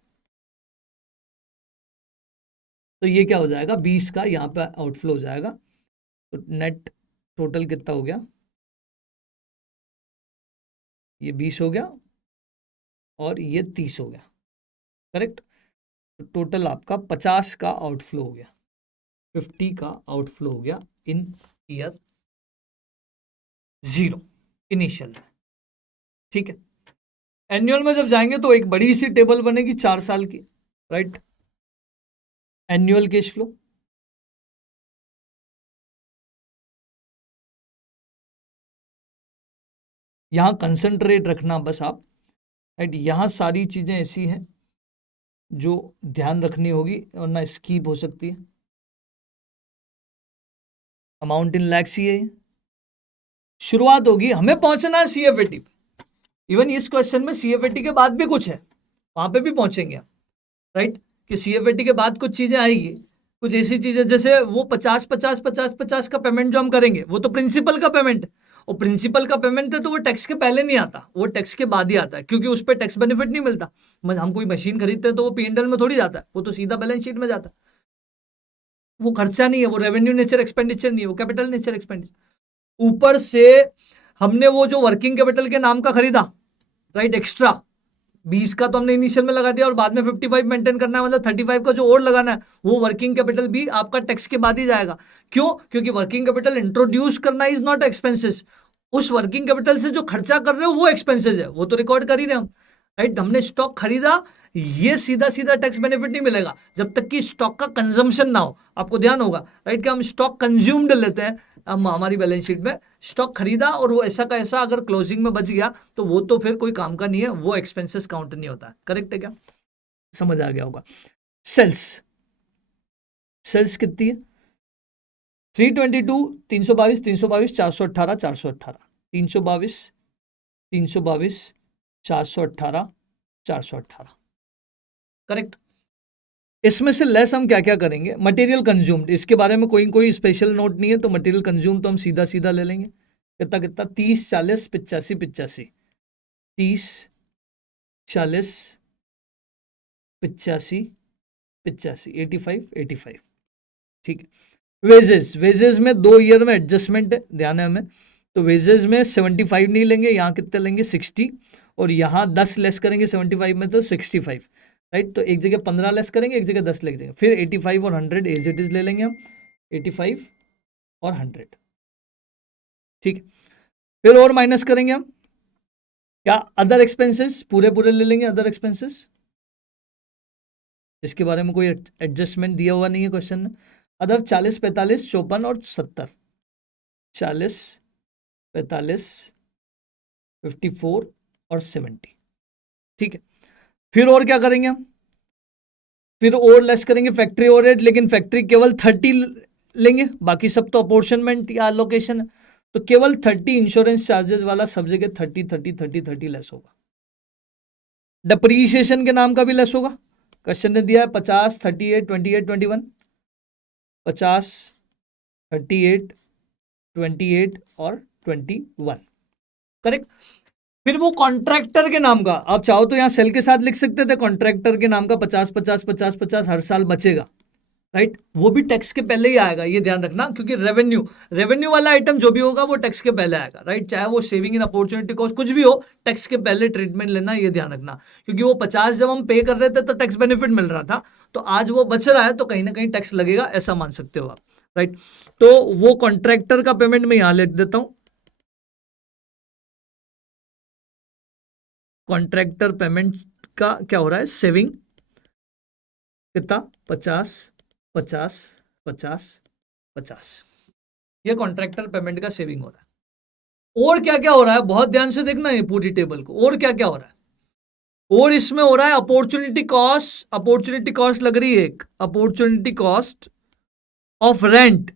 तो ये क्या हो जाएगा, 20 का यहाँ पे आउटफ्लो हो जाएगा। तो नेट टोटल कितना हो गया, ये 20 हो गया और ये 30 हो गया, करेक्ट। तो टोटल आपका 50 का आउटफ्लो हो गया, 50 का आउटफ्लो हो गया इन ईयर 0 इनिशियल में, ठीक है। एनुअल में जब जाएंगे तो एक बड़ी सी टेबल बनेगी 4 साल की, राइट, एनुअल कैश फ्लो। यहां कंसंट्रेट रखना बस आप, राइट, यहां सारी चीजें ऐसी हैं जो ध्यान रखनी होगी वरना स्कीप हो सकती है। अमाउंट इन लैक्स ही है, शुरुआत होगी, हमें पहुंचना है सीएफएटी पे। इवन इस क्वेश्चन में सीएफएटी के बाद भी कुछ है, वहां पे भी पहुंचेंगे, राइट, कि सीएफएटी के बाद कुछ चीजें आएगी, कुछ ऐसी चीजें जैसे वो 50-50-50-50 का पेमेंट जो हम करेंगे वो तो प्रिंसिपल का पेमेंट, और प्रिंसिपल का पेमेंट है तो वो टैक्स के पहले नहीं आता, वो टैक्स के बाद ही आता है, क्योंकि उस पर टैक्स बेनिफिट नहीं मिलता। हम कोई मशीन खरीदते हैं तो वो पीएनएल में थोड़ी जाता है, वो तो सीधा बैलेंस शीट में जाता है, वो खर्चा नहीं है, वो रेवेन्यू नेचर एक्सपेंडिचर नहीं है, वो कैपिटल नेचर एक्सपेंडिचर। ऊपर से हमने वो जो वर्किंग कैपिटल के नाम का खरीदा, राइट, एक्स्ट्रा 20 का तो हमने इनिशियल में लगा दिया और बाद में 55 मेंटेन करना है, मतलब 35 का जो और लगाना है वो वर्किंग कैपिटल भी आपका टैक्स के बाद ही जाएगा। क्यों, क्योंकि वर्किंग कैपिटल इंट्रोड्यूस करना इज नॉट एक्सपेंसेस, उस वर्किंग कैपिटल से जो खर्चा कर रहे हो वो एक्सपेंसेस है, वो तो रिकॉर्ड कर ही रहे हम, राइट। हमने स्टॉक खरीदा, ये सीधा सीधा टैक्स बेनिफिट नहीं मिलेगा जब तक कि स्टॉक का कंजम्पशन ना हो, आपको ध्यान होगा, राइट, कि हम स्टॉक कंज्यूम्ड लेते हैं हमारी बैलेंस शीट में स्टॉक खरीदा और वो ऐसा का ऐसा अगर क्लोजिंग में बच गया तो वो तो फिर कोई काम का नहीं है, वो एक्सपेंसेस काउंट नहीं होता है। करेक्ट है क्या? समझ आ गया होगा। सेल्स, सेल्स कितनी है? 322, 322, 322, 418, 418, 322, 322, 418, 418। करेक्ट। इसमें से लेस हम क्या क्या करेंगे? मटेरियल कंज्यूम्ड, इसके बारे में कोई स्पेशल नोट नहीं है, तो मटेरियल कंज्यूम तो हम सीधा सीधा ले लेंगे। कितना कितना? 30, 40, 85, 85, 30, 40, 85, 85, 85, 85। ठीक है। वेजेस, वेजेस में 2 ईयर में एडजस्टमेंट है, ध्यान है हमें, तो वेजेस में 75 नहीं लेंगे, यहाँ कितने लेंगे? 60, और यहाँ 10 लेस करेंगे 75 में तो 65, राइट। तो एक जगह 15 लेस करेंगे, एक जगह 10 लेस करेंगे, फिर 85 और 100 एज इट इज ले लेंगे हम, 85 और 100। ठीक है। फिर और माइनस करेंगे हम क्या? अदर एक्सपेंसेस पूरे पूरे ले लेंगे, अदर एक्सपेंसेस, इसके बारे में कोई एडजस्टमेंट दिया हुआ नहीं है क्वेश्चन में। अदर 40, 45, 54 और 70, 40, 45, 54 और 70। ठीक है। फिर और क्या करेंगे हम? फिर और लेस करेंगे फैक्ट्री ओवरहेड, लेकिन फैक्ट्री केवल 30 लेंगे, बाकी सब तो अपॉर्शनमेंट या एलोकेशन है, तो केवल 30 इंश्योरेंस चार्जेस वाला सब जगह 30, 30, 30, 30 लेस होगा। डिप्रीशिएशन के नाम का भी लेस होगा। क्वेश्चन ने दिया है 50, 38, 28, 21, 50, 38, 28 और 21। करेक्ट। फिर वो कॉन्ट्रैक्टर के नाम का, आप चाहो तो यहां सेल के साथ लिख सकते थे, कॉन्ट्रैक्टर के नाम का 50, 50, 50, 50 हर साल बचेगा, राइट। वो भी टैक्स के पहले ही आएगा, ये ध्यान रखना, क्योंकि रेवेन्यू वाला आइटम जो भी होगा वो टैक्स के पहले आएगा, राइट। चाहे वो सेविंग इन अपॉर्चुनिटी कॉस्ट कुछ भी हो, टैक्स के पहले ट्रीटमेंट लेना, ये ध्यान रखना। क्योंकि वो 50 जब हम पे कर रहे थे तो टैक्स बेनिफिट मिल रहा था, तो आज वो बच रहा है तो कहीं ना कहीं टैक्स लगेगा, ऐसा मान सकते हो आप, राइट। तो वो कॉन्ट्रैक्टर का पेमेंट मैं यहां लिख देता हूं, कॉन्ट्रैक्टर पेमेंट का क्या हो रहा है? सेविंग कितना? 50, 50, 50, 50। ये कॉन्ट्रैक्टर पेमेंट का सेविंग हो रहा है। और क्या क्या हो रहा है? बहुत ध्यान से देखना ये पूरी टेबल को, और क्या क्या हो रहा है? और इसमें हो रहा है अपॉर्चुनिटी कॉस्ट, अपॉर्चुनिटी कॉस्ट लग रही है एक, अपॉर्चुनिटी कॉस्ट ऑफ रेंट,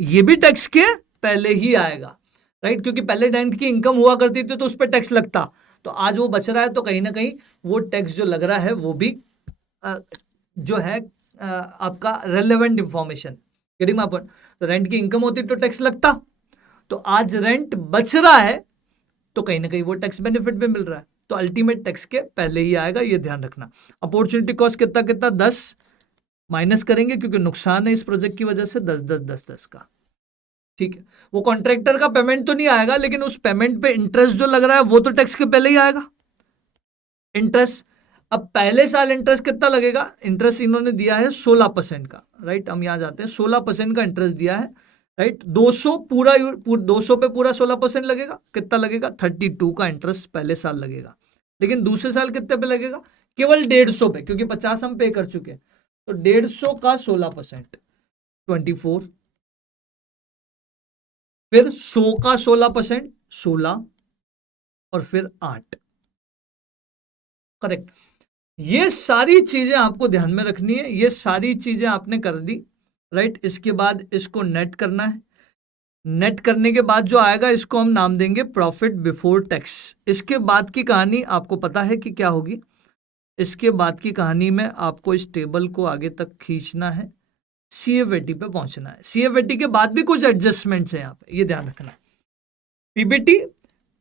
ये भी टैक्स के पहले ही आएगा, राइट। क्योंकि पहले रेंट की इनकम हुआ करती थी तो उस पर टैक्स लगता, तो आज वो बच रहा है तो कहीं ना कहीं वो टैक्स जो लग रहा है वो भी जो है आपका रेलेवेंट इंफॉर्मेशन। तो रेंट की इनकम होती तो टैक्स लगता, तो आज रेंट बच रहा है तो कहीं ना कहीं वो टैक्स बेनिफिट भी मिल रहा है, तो अल्टीमेट टैक्स के पहले ही आएगा, ये ध्यान रखना। अपॉर्चुनिटी कॉस्ट कितना कितना? 10 माइनस करेंगे क्योंकि नुकसान है इस प्रोजेक्ट की वजह से, 10, 10, 10, 10 का। ठीक है। वो कॉन्ट्रैक्टर का पेमेंट तो नहीं आएगा, लेकिन उस पेमेंट पे इंटरेस्ट जो लग रहा है वो तो टैक्स के पहले ही आएगा, इंटरेस्ट। अब पहले साल इंटरेस्ट कितना लगेगा? इंटरेस्ट इन्होंने दिया है 16% का, राइट। हम यहां जाते हैं, 16% का इंटरेस्ट दिया है, राइट। 200 200 पे पूरा 16% लगेगा, कितना लगेगा? 32 का इंटरेस्ट पहले साल लगेगा। लेकिन दूसरे साल कितने पे लगेगा? केवल 150 पे, क्योंकि 50 हम पे कर चुके हैं, तो 150 का 16%, 24, फिर 100 का 16%, 16, और फिर 8। करेक्ट। ये सारी चीजें आपको ध्यान में रखनी है, ये सारी चीजें आपने कर दी, राइट। इसके बाद इसको नेट करना है, नेट करने के बाद जो आएगा इसको हम नाम देंगे प्रॉफिट बिफोर टैक्स। इसके बाद की कहानी आपको पता है कि क्या होगी? इसके बाद की कहानी में आपको इस टेबल को आगे तक खींचना है, सीएफएटी पे पहुंचना है। सीएफएटी के बाद भी कुछ एडजस्टमेंट्स है यहाँ पे, ये ध्यान रखना। पीबीटी,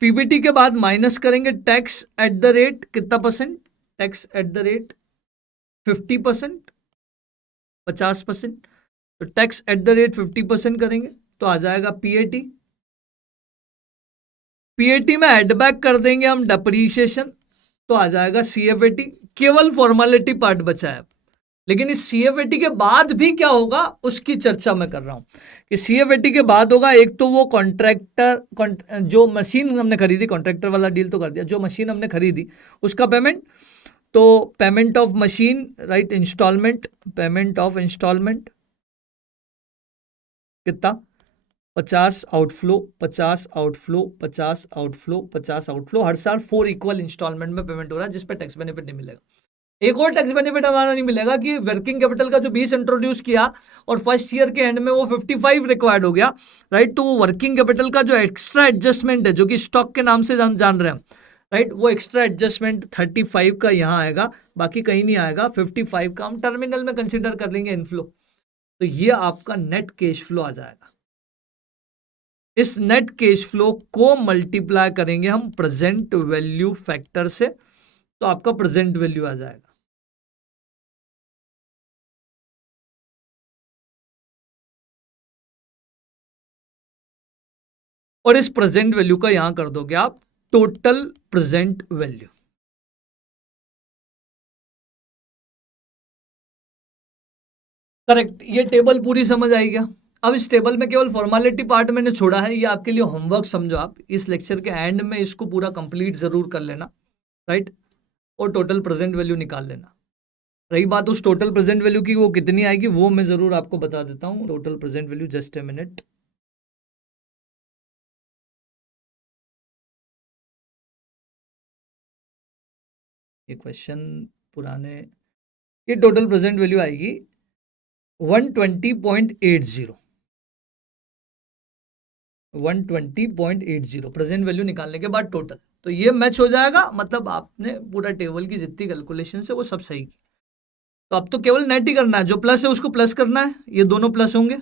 पीबीटी के बाद माइनस करेंगे टैक्स एट द रेट कितना percent? Tax at the rate 50%, 50%, तो टैक्स एट द रेट 50% करेंगे तो आ जाएगा पीएटी। पीएटी में एड बैक कर देंगे हम डेप्रीशिएशन, तो आ जाएगा सीएफएटी। केवल फॉर्मेलिटी पार्ट बचा है, लेकिन इस सीएफएटी के बाद भी क्या होगा उसकी चर्चा मैं कर रहा हूं कि सीएफएटी के बाद होगा एक तो वो कॉन्ट्रैक्टर जो मशीन हमने खरीदी, कॉन्ट्रैक्टर वाला डील तो कर दिया, जो मशीन हमने खरीदी उसका पेमेंट, तो payment of machine, right, instalment, payment of instalment कितना? 50 आउटफ्लो, 50 आउटफ्लो, 50 आउटफ्लो, 50 आउटफ्लो, हर साल 4 इक्वल इंस्टॉलमेंट में पेमेंट हो रहा है, जिस पे टैक्स बेनिफिट नहीं मिलेगा। एक और टैक्स बेनिफिट हमारा नहीं मिलेगा कि वर्किंग कैपिटल का जो 20 इंट्रोड्यूस किया और फर्स्ट ईयर के एंड में वो 55 रिक्वायर्ड हो गया, राइट। तो वो वर्किंग कैपिटल का जो एक्स्ट्रा एडजस्टमेंट है, जो कि स्टॉक के नाम से जान रहे हैं, राइट, वो एक्स्ट्रा एडजस्टमेंट 35 का यहाँ आएगा, बाकी कहीं नहीं आएगा। 55 का हम टर्मिनल में कंसिडर कर लेंगे इनफ्लो, तो ये आपका नेट कैश फ्लो आ जाएगा। इस नेट कैश फ्लो को मल्टीप्लाई करेंगे हम प्रेजेंट वैल्यू फैक्टर से, तो आपका प्रेजेंट वैल्यू आ जाएगा। और इस प्रेजेंट वैल्यू का यहां कर दोगे आप टोटल प्रेजेंट वैल्यू। करेक्ट, ये टेबल पूरी समझ आई क्या? अब इस टेबल में केवल फॉर्मेलिटी पार्ट मैंने छोड़ा है, ये आपके लिए होमवर्क समझो, आप इस लेक्चर के एंड में इसको पूरा कंप्लीट जरूर कर लेना, राइट, और टोटल प्रेजेंट वैल्यू निकाल लेना। रही बात उस टोटल प्रेजेंट वैल्यू की, वो कितनी आएगी वो मैं जरूर आपको बता देता हूं। Total present value, just a minute. ये क्वेश्चन पुराने, ये टोटल प्रेजेंट वैल्यू आएगी 120.80, 120.80 प्रेजेंट वैल्यू निकालने के बाद टोटल, तो ये मैच हो जाएगा, मतलब आपने पूरा टेबल की जितनी कैलकुलेशन है वो सब सही की। तो अब तो केवल नेट ही करना है, जो प्लस है उसको प्लस करना है, ये दोनों प्लस होंगे,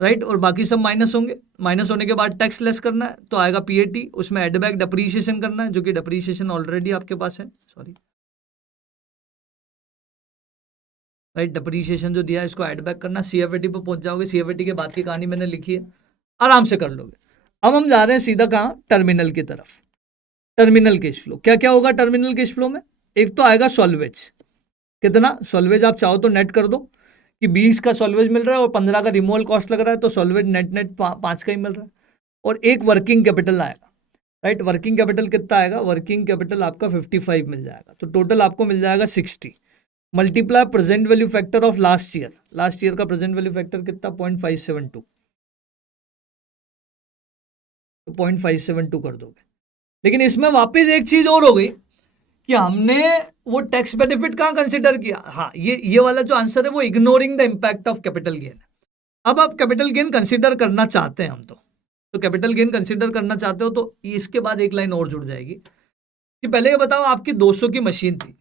राइट, और बाकी सब माइनस होंगे। माइनस होने के बाद टैक्स लेस करना है, तो आएगा पीएटी, उसमें एड बैक डिप्रीशिएशन करना है, जो कि डिप्रीशिएशन ऑलरेडी आपके पास है, सॉरी, राइट, डिप्रीशिएशन जो दिया है इसको एड बैक करना, सीएफएटी पे पहुंच जाओगे, सीएफएटी के बाद की कहानी मैंने लिखी है, आराम से कर लोगे। अब हम जा रहे हैं सीधा कहाँ, टर्मिनल की तरफ। टर्मिनल कैश फ्लो, क्या क्या होगा टर्मिनल कैश फ्लो में? एक तो आएगा सॉल्वेज, कितना सॉल्वेज आप चाहो तो नेट कर दो कि 20 का सॉल्वेज मिल रहा है और 15 का रिमूवल कॉस्ट लग रहा है, तो सॉल्वेज नेट नेट 5 का ही मिल रहा है। और एक वर्किंग कैपिटल आएगा, राइट, वर्किंग कैपिटल कितना आएगा? वर्किंग कैपिटल आपका 55 मिल जाएगा, तो टोटल आपको मिल जाएगा 60। Multiply present value factor of last year, last year का प्रेजेंट वैल्यू फैक्टर कितना? 0.572, तो 0.572 कर दोगे। लेकिन इसमें वापस एक चीज और हो गई कि हमने वो टैक्स बेनिफिट कहां कंसिडर किया। हाँ, ये वाला जो आंसर है वो ignoring the impact of capital gain. अब आप कैपिटल गेन कंसिडर करना चाहते हैं हम, तो कैपिटल गेन कंसिडर करना चाहते हो तो इसके बाद एक लाइन और जुड़ जाएगी कि पहले ये बताओ, आपकी 200 की मशीन थी,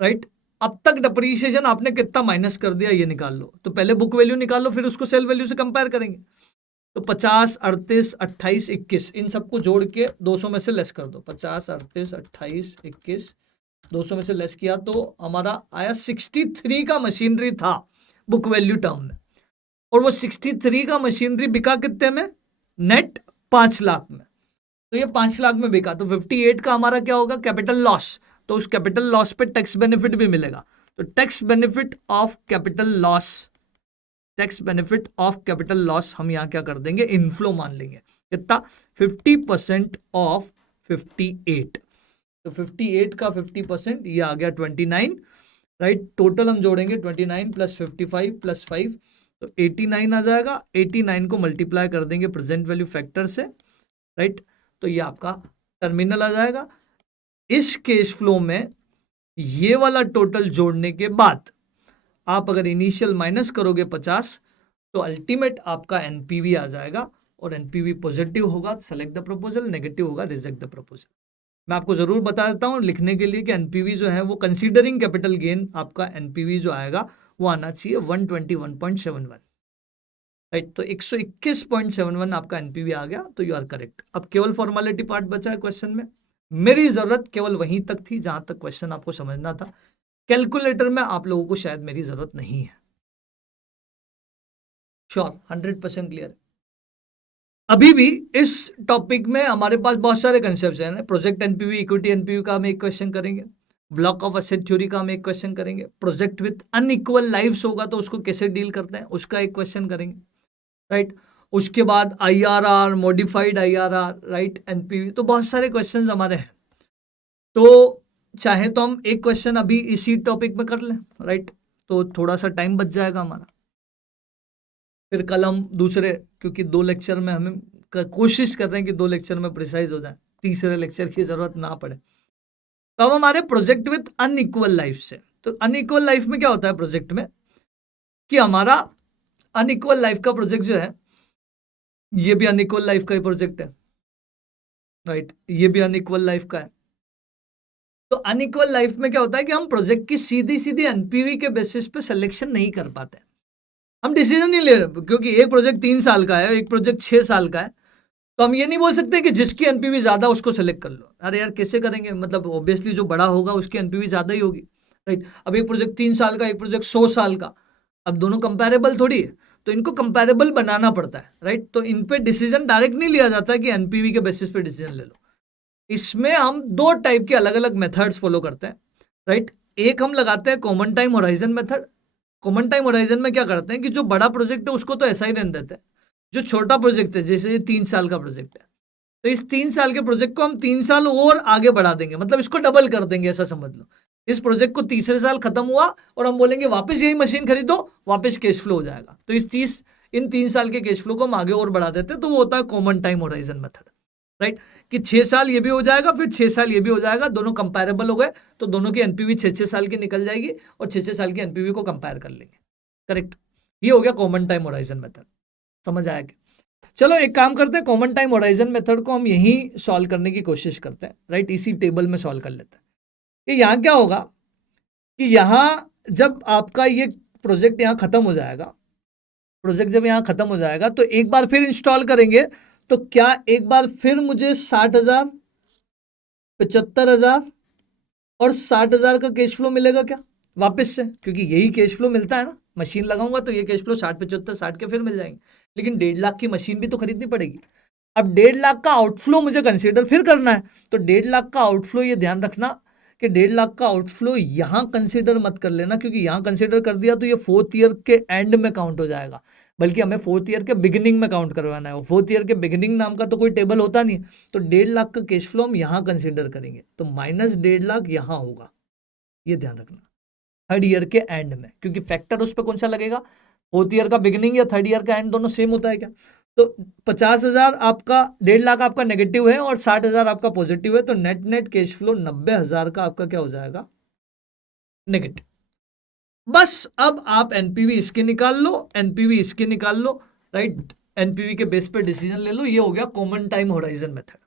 राइट, अब तक डिप्रीशिएशन आपने कितना माइनस कर दिया ये निकाल लो। तो पहले बुक वैल्यू निकाल लो, फिर उसको सेल वैल्यू से कंपेयर करेंगे। तो 50, 38, 28, 21, इन सबको जोड़ के 200 में से लेस कर दो। 50, 38, 28, 21, 200 में से लेस किया तो हमारा आया 63 का मशीनरी था बुक वैल्यू टर्म में, और वो 63 का मशीनरी बिका कितने में? नेट 5 लाख में। तो ये 5 लाख में बिका, तो 58 का हमारा क्या होगा? Capital loss. तो उस कैपिटल लॉस पे टैक्स बेनिफिट भी मिलेगा, तो tax benefit of capital loss, tax benefit of capital loss हम यहां क्या कर देंगे? इनफ्लो मान लेंगे। कितना? 50% ऑफ 58, तो 58 का 50% ये आ गया 29, राइट। टोटल हम जोड़ेंगे 29 प्लस 55 प्लस 5, तो 89 आ जाएगा। 89 को मल्टीप्लाई कर देंगे प्रेजेंट वैल्यू फैक्टर से, राइट, तो ये आपका टर्मिनल आ जाएगा। इस केस फ्लो में ये वाला टोटल जोड़ने के बाद आप अगर इनिशियल माइनस करोगे 50, तो अल्टीमेट आपका एनपीवी आ जाएगा, और एनपीवी पॉजिटिव होगा सेलेक्ट द प्रपोजल, नेगेटिव होगा रिजेक्ट द प्रपोजल। मैं आपको जरूर बता देता हूं लिखने के लिए कि एनपीवी जो है वो कंसीडरिंग कैपिटल गेन, आपका एनपीवी जो आएगा वो आना चाहिए 121.71, राइट। तो 121.71 आपका एनपीवी आ गया, तो यू आर करेक्ट। अब केवल फॉर्मेलिटी पार्ट बचा है क्वेश्चन में। मेरी जरूरत केवल वहीं तक थी जहां तक क्वेश्चन आपको समझना था। कैलकुलेटर में आप लोगों को शायद मेरी जरूरत नहीं है। Sure, 100% clear. अभी भी इस टॉपिक में हमारे पास बहुत सारे कंसेप्ट हैं। प्रोजेक्ट एनपीवी, इक्विटी एनपीवी का हम एक क्वेश्चन करेंगे, ब्लॉक ऑफ एसेट थ्योरी का हम एक क्वेश्चन करेंगे, प्रोजेक्ट विथ अनइक्वल लाइव्स होगा तो उसको कैसे डील करते हैं उसका एक क्वेश्चन करेंगे, राइट। उसके बाद IRR, modified IRR, right, NPV, तो बहुत सारे क्वेश्चंस हमारे हैं। तो चाहे तो हम एक क्वेश्चन अभी इसी टॉपिक में कर लें, राइट, तो थोड़ा सा टाइम बच जाएगा हमारा। फिर कल हम दूसरे, क्योंकि 2 लेक्चर में हमें कोशिश कर रहे हैं कि 2 लेक्चर में प्रिसाइज हो जाए, तीसरे लेक्चर की जरूरत ना पड़े। तो अब हमारे प्रोजेक्ट विथ अनइक्वल लाइफ से, तो अनइक्वल लाइफ में क्या होता है प्रोजेक्ट में, कि हमारा अनइक्वल लाइफ का प्रोजेक्ट जो है, ये भी अनइक्वल लाइफ का ही प्रोजेक्ट है, राइट, ये भी अनइक्वल लाइफ का है। तो अनइक्वल लाइफ में क्या होता है कि हम प्रोजेक्ट की सीधी सीधी एनपीवी के बेसिस पे सिलेक्शन नहीं कर पाते, हम डिसीजन नहीं ले रहे, क्योंकि एक प्रोजेक्ट 3 साल का है, एक प्रोजेक्ट 6 साल का है, तो हम ये नहीं बोल सकते कि जिसकी एनपीवी ज्यादा उसको सेलेक्ट कर लो। अरे यार कैसे करेंगे, मतलब ऑब्वियसली जो बड़ा होगा उसकी एनपीवी ज्यादा ही होगी, राइट। अब एक प्रोजेक्ट 3 साल का, एक प्रोजेक्ट 100 साल का, अब दोनों कंपेरेबल थोड़ी है, तो इनको कंपेरेबल बनाना पड़ता है, राइट। तो इन पे डिसीजन डायरेक्ट नहीं लिया जाता कि एनपीवी के बेसिस पे डिसीजन ले लो। इसमें हम 2 टाइप के अलग अलग मेथड्स फॉलो करते हैं, राइट। एक हम लगाते हैं common time horizon method. Common time horizon में क्या करते हैं कि जो बड़ा प्रोजेक्ट है उसको तो ऐसा ही रहने देते हैं, जो छोटा प्रोजेक्ट है, जैसे ये 3 साल का प्रोजेक्ट है, तो इस 3 साल के प्रोजेक्ट को हम 3 साल और आगे बढ़ा देंगे, मतलब इसको डबल कर देंगे, ऐसा समझ लो। इस प्रोजेक्ट को तीसरे साल खत्म हुआ और हम बोलेंगे वापस यही मशीन खरीदो, वापस कैश फ्लो हो जाएगा। तो इन 3 साल के कैश फ्लो को हम आगे और बढ़ा देते हैं, तो वो होता है common time horizon method, right. कि 6 साल ये भी हो जाएगा, फिर 6 साल ये भी हो जाएगा, दोनों कंपेरेबल हो गए, तो दोनों की एनपीवी 6-6 साल की निकल जाएगी और 6-6 साल की एनपीवी को कंपेयर कर लेंगे, करेक्ट। ये हो गया कॉमन टाइम होराइजन मेथड, समझ आया क्या? चलो एक काम करते हैं, कॉमन टाइम होराइजन मेथड को हम यहीं सॉल्व करने की कोशिश करते हैं, राइट। इसी टेबल में सॉल्व कर लेते हैं कि यहाँ क्या होगा कि यहाँ जब आपका ये प्रोजेक्ट यहाँ खत्म हो जाएगा, प्रोजेक्ट जब यहाँ खत्म हो जाएगा तो एक बार फिर इंस्टॉल करेंगे, तो क्या एक बार फिर मुझे 60,000, 75,000 और 60,000 का कैश फ्लो मिलेगा क्या वापस से? क्योंकि यही कैश फ्लो मिलता है ना, मशीन लगाऊंगा तो ये कैश फ्लो 60, 75, 60 के फिर मिल जाएंगे, लेकिन 1.5 लाख की मशीन भी तो खरीदनी पड़ेगी। अब 1.5 लाख का आउटफ्लो मुझे कंसीडर फिर करना है, तो 1.5 लाख का आउटफ्लो, ये ध्यान रखना कि 1.5 लाख का आउटफ्लो यहाँ कंसीडर मत कर लेना, क्योंकि यहाँ कंसीडर कर दिया तो ये 4th ईयर के एंड में काउंट हो जाएगा, बल्कि हमें 4th ईयर के बिगिनिंग में काउंट करवाना है। 4th ईयर के बिगिनिंग नाम का तो कोई टेबल होता नहीं, तो 1.5 लाख का कैश फ्लो हम यहाँ कंसीडर करेंगे, तो माइनस 1.5 लाख यहाँ होगा, ये ध्यान रखना 3rd ईयर के एंड में, क्योंकि फैक्टर उस पर कौन सा लगेगा, 4th ईयर का बिगिनिंग या 3rd ईयर का एंड, दोनों सेम होता है क्या? तो 50,000 आपका, 1.5 लाख आपका नेगेटिव है और 60,000 आपका पॉजिटिव है, तो नेट कैश फ्लो 90,000 का आपका क्या हो जाएगा, नेगेटिव। बस अब आप एनपीवी इसके निकाल लो, एनपीवी इसके निकाल लो, राइट। एनपीवी के बेस पे डिसीजन ले लो, ये हो गया common time horizon method,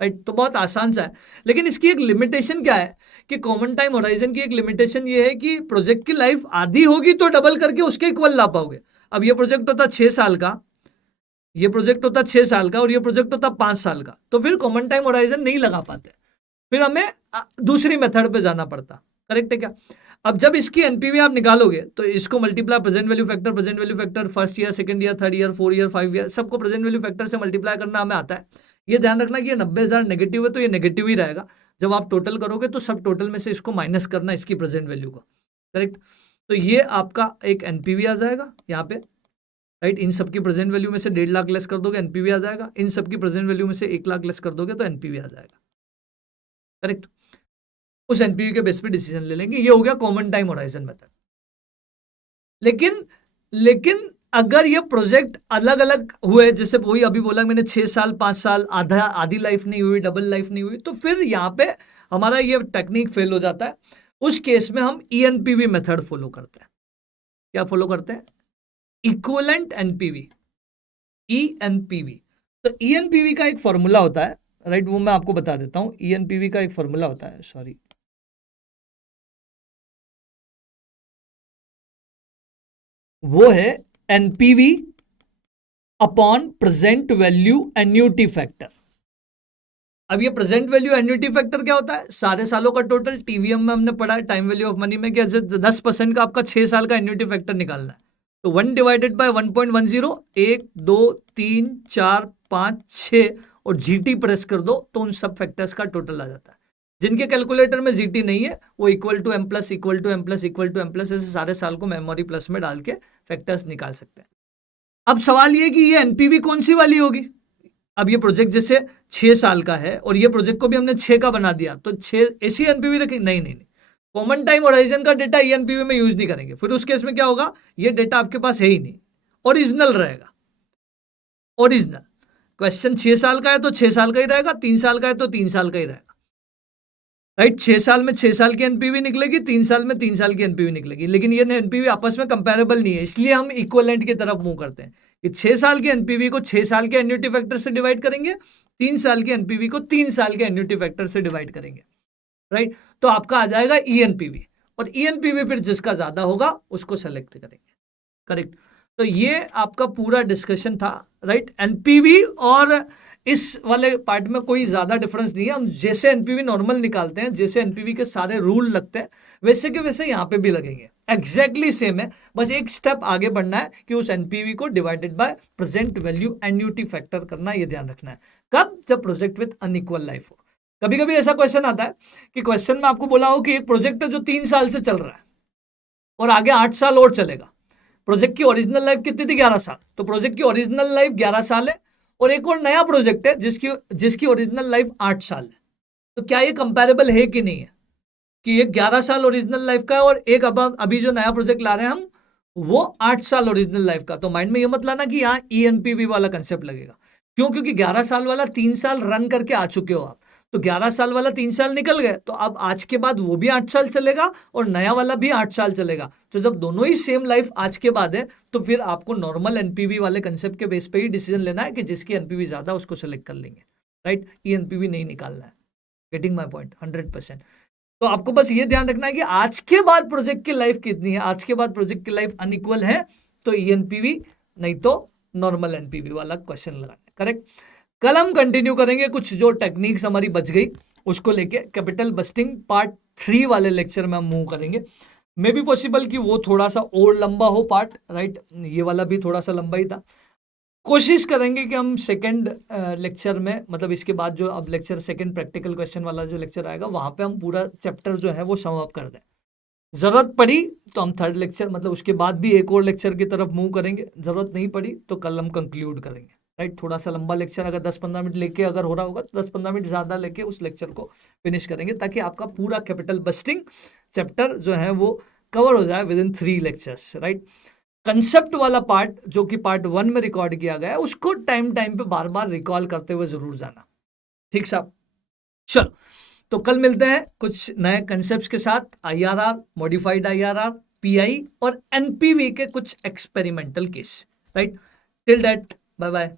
right. तो बहुत आसान सा है, लेकिन इसकी एक लिमिटेशन क्या है कि कॉमन टाइम होराइजन की एक लिमिटेशन ये है कि प्रोजेक्ट की लाइफ आधी होगी तो डबल करके उसके इक्वल ला पाओगे। अब ये प्रोजेक्ट होता 6 साल का, ये प्रोजेक्ट होता 6 साल का और ये प्रोजेक्ट होता 5 साल का, तो फिर कॉमन टाइम होराइजन नहीं लगा पाते, फिर हमें दूसरी मेथड पे जाना पड़ता, करेक्ट है क्या? अब जब इसकी एनपीवी आप निकालोगे तो इसको multiply present value factor, first year, second year, 3rd year, 4 year, 5 year, सबको प्रेजेंट वैल्यू फैक्टर से मल्टीप्लाई करना हमें आता है। ये ध्यान रखना कि ये 90,000 नेगेटिव है तो ये नेगेटिव ही रहेगा, जब आप टोटल करोगे तो सब टोटल में से इसको माइनस करना इसकी प्रेजेंट वैल्यू को, करेक्ट। तो ये आपका एक एनपीवी आ जाएगा यहाँ पे, राइट। इन सबकी प्रेजेंट वैल्यू में से 1.5 लाख लेस कर दोगे एनपीवी आ जाएगा, इन सबकी प्रेजेंट वैल्यू में से 1 लाख लेस कर दोगे तो एनपीवी आ जाएगा, करेक्ट। उस एनपीवी के बेस पे डिसीजन ले लेंगे, ये हो गया कॉमन टाइम होराइजन मेथड। लेकिन अगर ये प्रोजेक्ट अलग अलग हुए, जैसे वही अभी बोला मैंने 6 साल 5 साल, आधी लाइफ नहीं हुई, डबल लाइफ नहीं हुई, तो फिर यहाँ पे हमारा ये टेक्निक फेल हो जाता है। उस केस में हम ईएनपीवी मेथड फॉलो करते हैं। क्या फॉलो करते हैं? Equivalent NPV, ENPV. तो ईएनपीवी का एक फॉर्मूला होता है, राइट, वो मैं आपको बता देता हूं। ईएनपीवी का एक फॉर्मूला होता है, सॉरी, वो है NPV upon present value annuity factor. अब ये प्रेजेंट वैल्यू एन्युटी फैक्टर क्या होता है? सारे सालों का टोटल, टीवीएम में हमने पढ़ा है टाइम वैल्यू ऑफ मनी में, क्या 10% का आपका 6 साल का एन्युटी फैक्टर निकालना है, तो 1 डिवाइडेड बाय 1.10, 1 2 3 4 5 6 और जीटी प्रेस कर दो तो उन सब फैक्टर्स का टोटल आ जाता है। जिनके कैलकुलेटर में जीटी नहीं है वो equal to M plus equal to M plus equal to M plus, ऐसे सारे साल को मेमोरी प्लस में डाल के फैक्टर्स निकाल सकते हैं। अब सवाल ये कि ये एनपीवी कौन सी वाली होगी? अब ये प्रोजेक्ट जैसे 6 साल का है और ये प्रोजेक्ट को भी हमने 6 का बना दिया, तो 6 ऐसी एनपीवी रखेंगे? नहीं, कॉमन टाइम होराइजन का डेटा ईएनपीवी में यूज नहीं करेंगे। फिर उस केस में क्या होगा, ये डेटा आपके पास है ही नहीं ओरिजिनल रहेगा, ओरिजिनल। क्वेश्चन 6 साल का है तो 6 साल का ही रहेगा, 3 साल का है तो 3 साल का ही रहेगा, राइट। 6 साल में 6 साल की एनपीवी निकलेगी, 3 साल में 3 साल की एनपीवी निकलेगी, लेकिन ये एनपीवी आपस में कंपेरेबल नहीं है, इसलिए हम इक्विवेलेंट की तरफ मूव करते हैं कि 6 साल की एनपीवी को 6 साल के एन्युटी फैक्टर से डिवाइड करेंगे, 3 साल की एनपीवी को 3 साल के एन्युटी फैक्टर से डिवाइड करेंगे, राइट। तो आपका आ जाएगा ईएनपीवी, और ईएनपीवी फिर जिसका ज्यादा होगा उसको सेलेक्ट करेंगे, करेक्ट। तो ये आपका पूरा डिस्कशन था, राइट। एनपीवी और इस वाले पार्ट में कोई ज्यादा डिफरेंस नहीं है, हम जैसे एनपीवी नॉर्मल निकालते हैं, जैसे एनपीवी के सारे रूल लगते हैं, वैसे के वैसे यहाँ पे भी लगेंगे, एग्जैक्टली सेम है, बस एक स्टेप आगे बढ़ना है कि उस एनपीवी को divided by present value annuity factor करना, ये ध्यान रखना है। कब? जब प्रोजेक्ट विद अनइक्वल लाइफ हो। कभी कभी ऐसा क्वेश्चन आता है कि क्वेश्चन में आपको बोला हो कि एक प्रोजेक्ट है जो 3 साल से चल रहा है और आगे 8 साल और चलेगा। प्रोजेक्ट की ओरिजिनल लाइफ कितनी थी? 11 साल। तो प्रोजेक्ट की ओरिजिनल लाइफ 11 साल है, और एक और नया प्रोजेक्ट है जिसकी ओरिजिनल लाइफ 8 साल है। तो क्या ये कंपैरेबल है कि नहीं है? कि एक 11 साल ओरिजिनल लाइफ का है और एक अभी जो नया प्रोजेक्ट ला रहे हैं हम, वो 8 साल ओरिजिनल लाइफ का। तो माइंड में ये मत लाना कि यहाँ ईएनपीवी वाला कंसेप्ट लगेगा। क्यों? क्योंकि 11 साल वाला 3 साल रन करके आ चुके हो आप, तो 11 साल वाला 3 साल निकल गए, तो अब आज के बाद वो भी 8 साल चलेगा और नया वाला भी 8 साल चलेगा। तो जब दोनों ही सेम लाइफ आज के बाद है, तो फिर आपको नॉर्मल एनपीवी वाले कंसेप्ट के बेस पे ही डिसीजन लेना है कि जिसकी एनपीवी ज्यादा उसको सेलेक्ट कर लेंगे, राइट। ईएनपीवी नहीं निकालना है। Getting my point? 100%। तो आपको बस ये ध्यान रखना है कि आज के बाद प्रोजेक्ट की लाइफ कितनी है। आज के बाद प्रोजेक्ट की लाइफ अनइक्वल है तो ईएनपीवी, नहीं तो नॉर्मल एनपीवी वाला क्वेश्चन लगाना, करेक्ट। कल हम कंटिन्यू करेंगे कुछ जो टेक्निक्स हमारी बच गई उसको लेके, कैपिटल बस्टिंग पार्ट 3 वाले लेक्चर में हम मूव करेंगे। मे बी पॉसिबल कि वो थोड़ा सा और लंबा हो पार्ट, राइट। ये वाला भी थोड़ा सा लंबा ही था। कोशिश करेंगे कि हम सेकंड लेक्चर में, मतलब इसके बाद जो अब लेक्चर सेकंड प्रैक्टिकल क्वेश्चन वाला जो लेक्चर आएगा, वहां पे हम पूरा चैप्टर जो है वो सम अप कर दें। जरूरत पड़ी तो हम थर्ड लेक्चर, मतलब उसके बाद भी एक और लेक्चर की तरफ मूव करेंगे। जरूरत नहीं पड़ी तो कल हम कंक्लूड करेंगे, राइट। थोड़ा सा लंबा लेक्चर, अगर 10-15 मिनट लेके अगर हो रहा होगा तो 10-15 मिनट ज्यादा लेके उस लेक्चर को फिनिश करेंगे, ताकि आपका पूरा कैपिटल बस्टिंग चैप्टर जो है वो कवर हो जाए with in 3 lectures, right. Concept वाला पार्ट जो कि पार्ट 1 में रिकॉर्ड किया गया है, उसको टाइम पे बार बार रिकॉल करते हुए जरूर जाना, ठीक साहब। चलो, तो कल मिलते हैं कुछ नए कंसेप्ट्स के साथ, आईआरआर, मॉडिफाइड आईआरआर, पीआई और एनपीवी के कुछ experimental case, right. Till that, bye bye.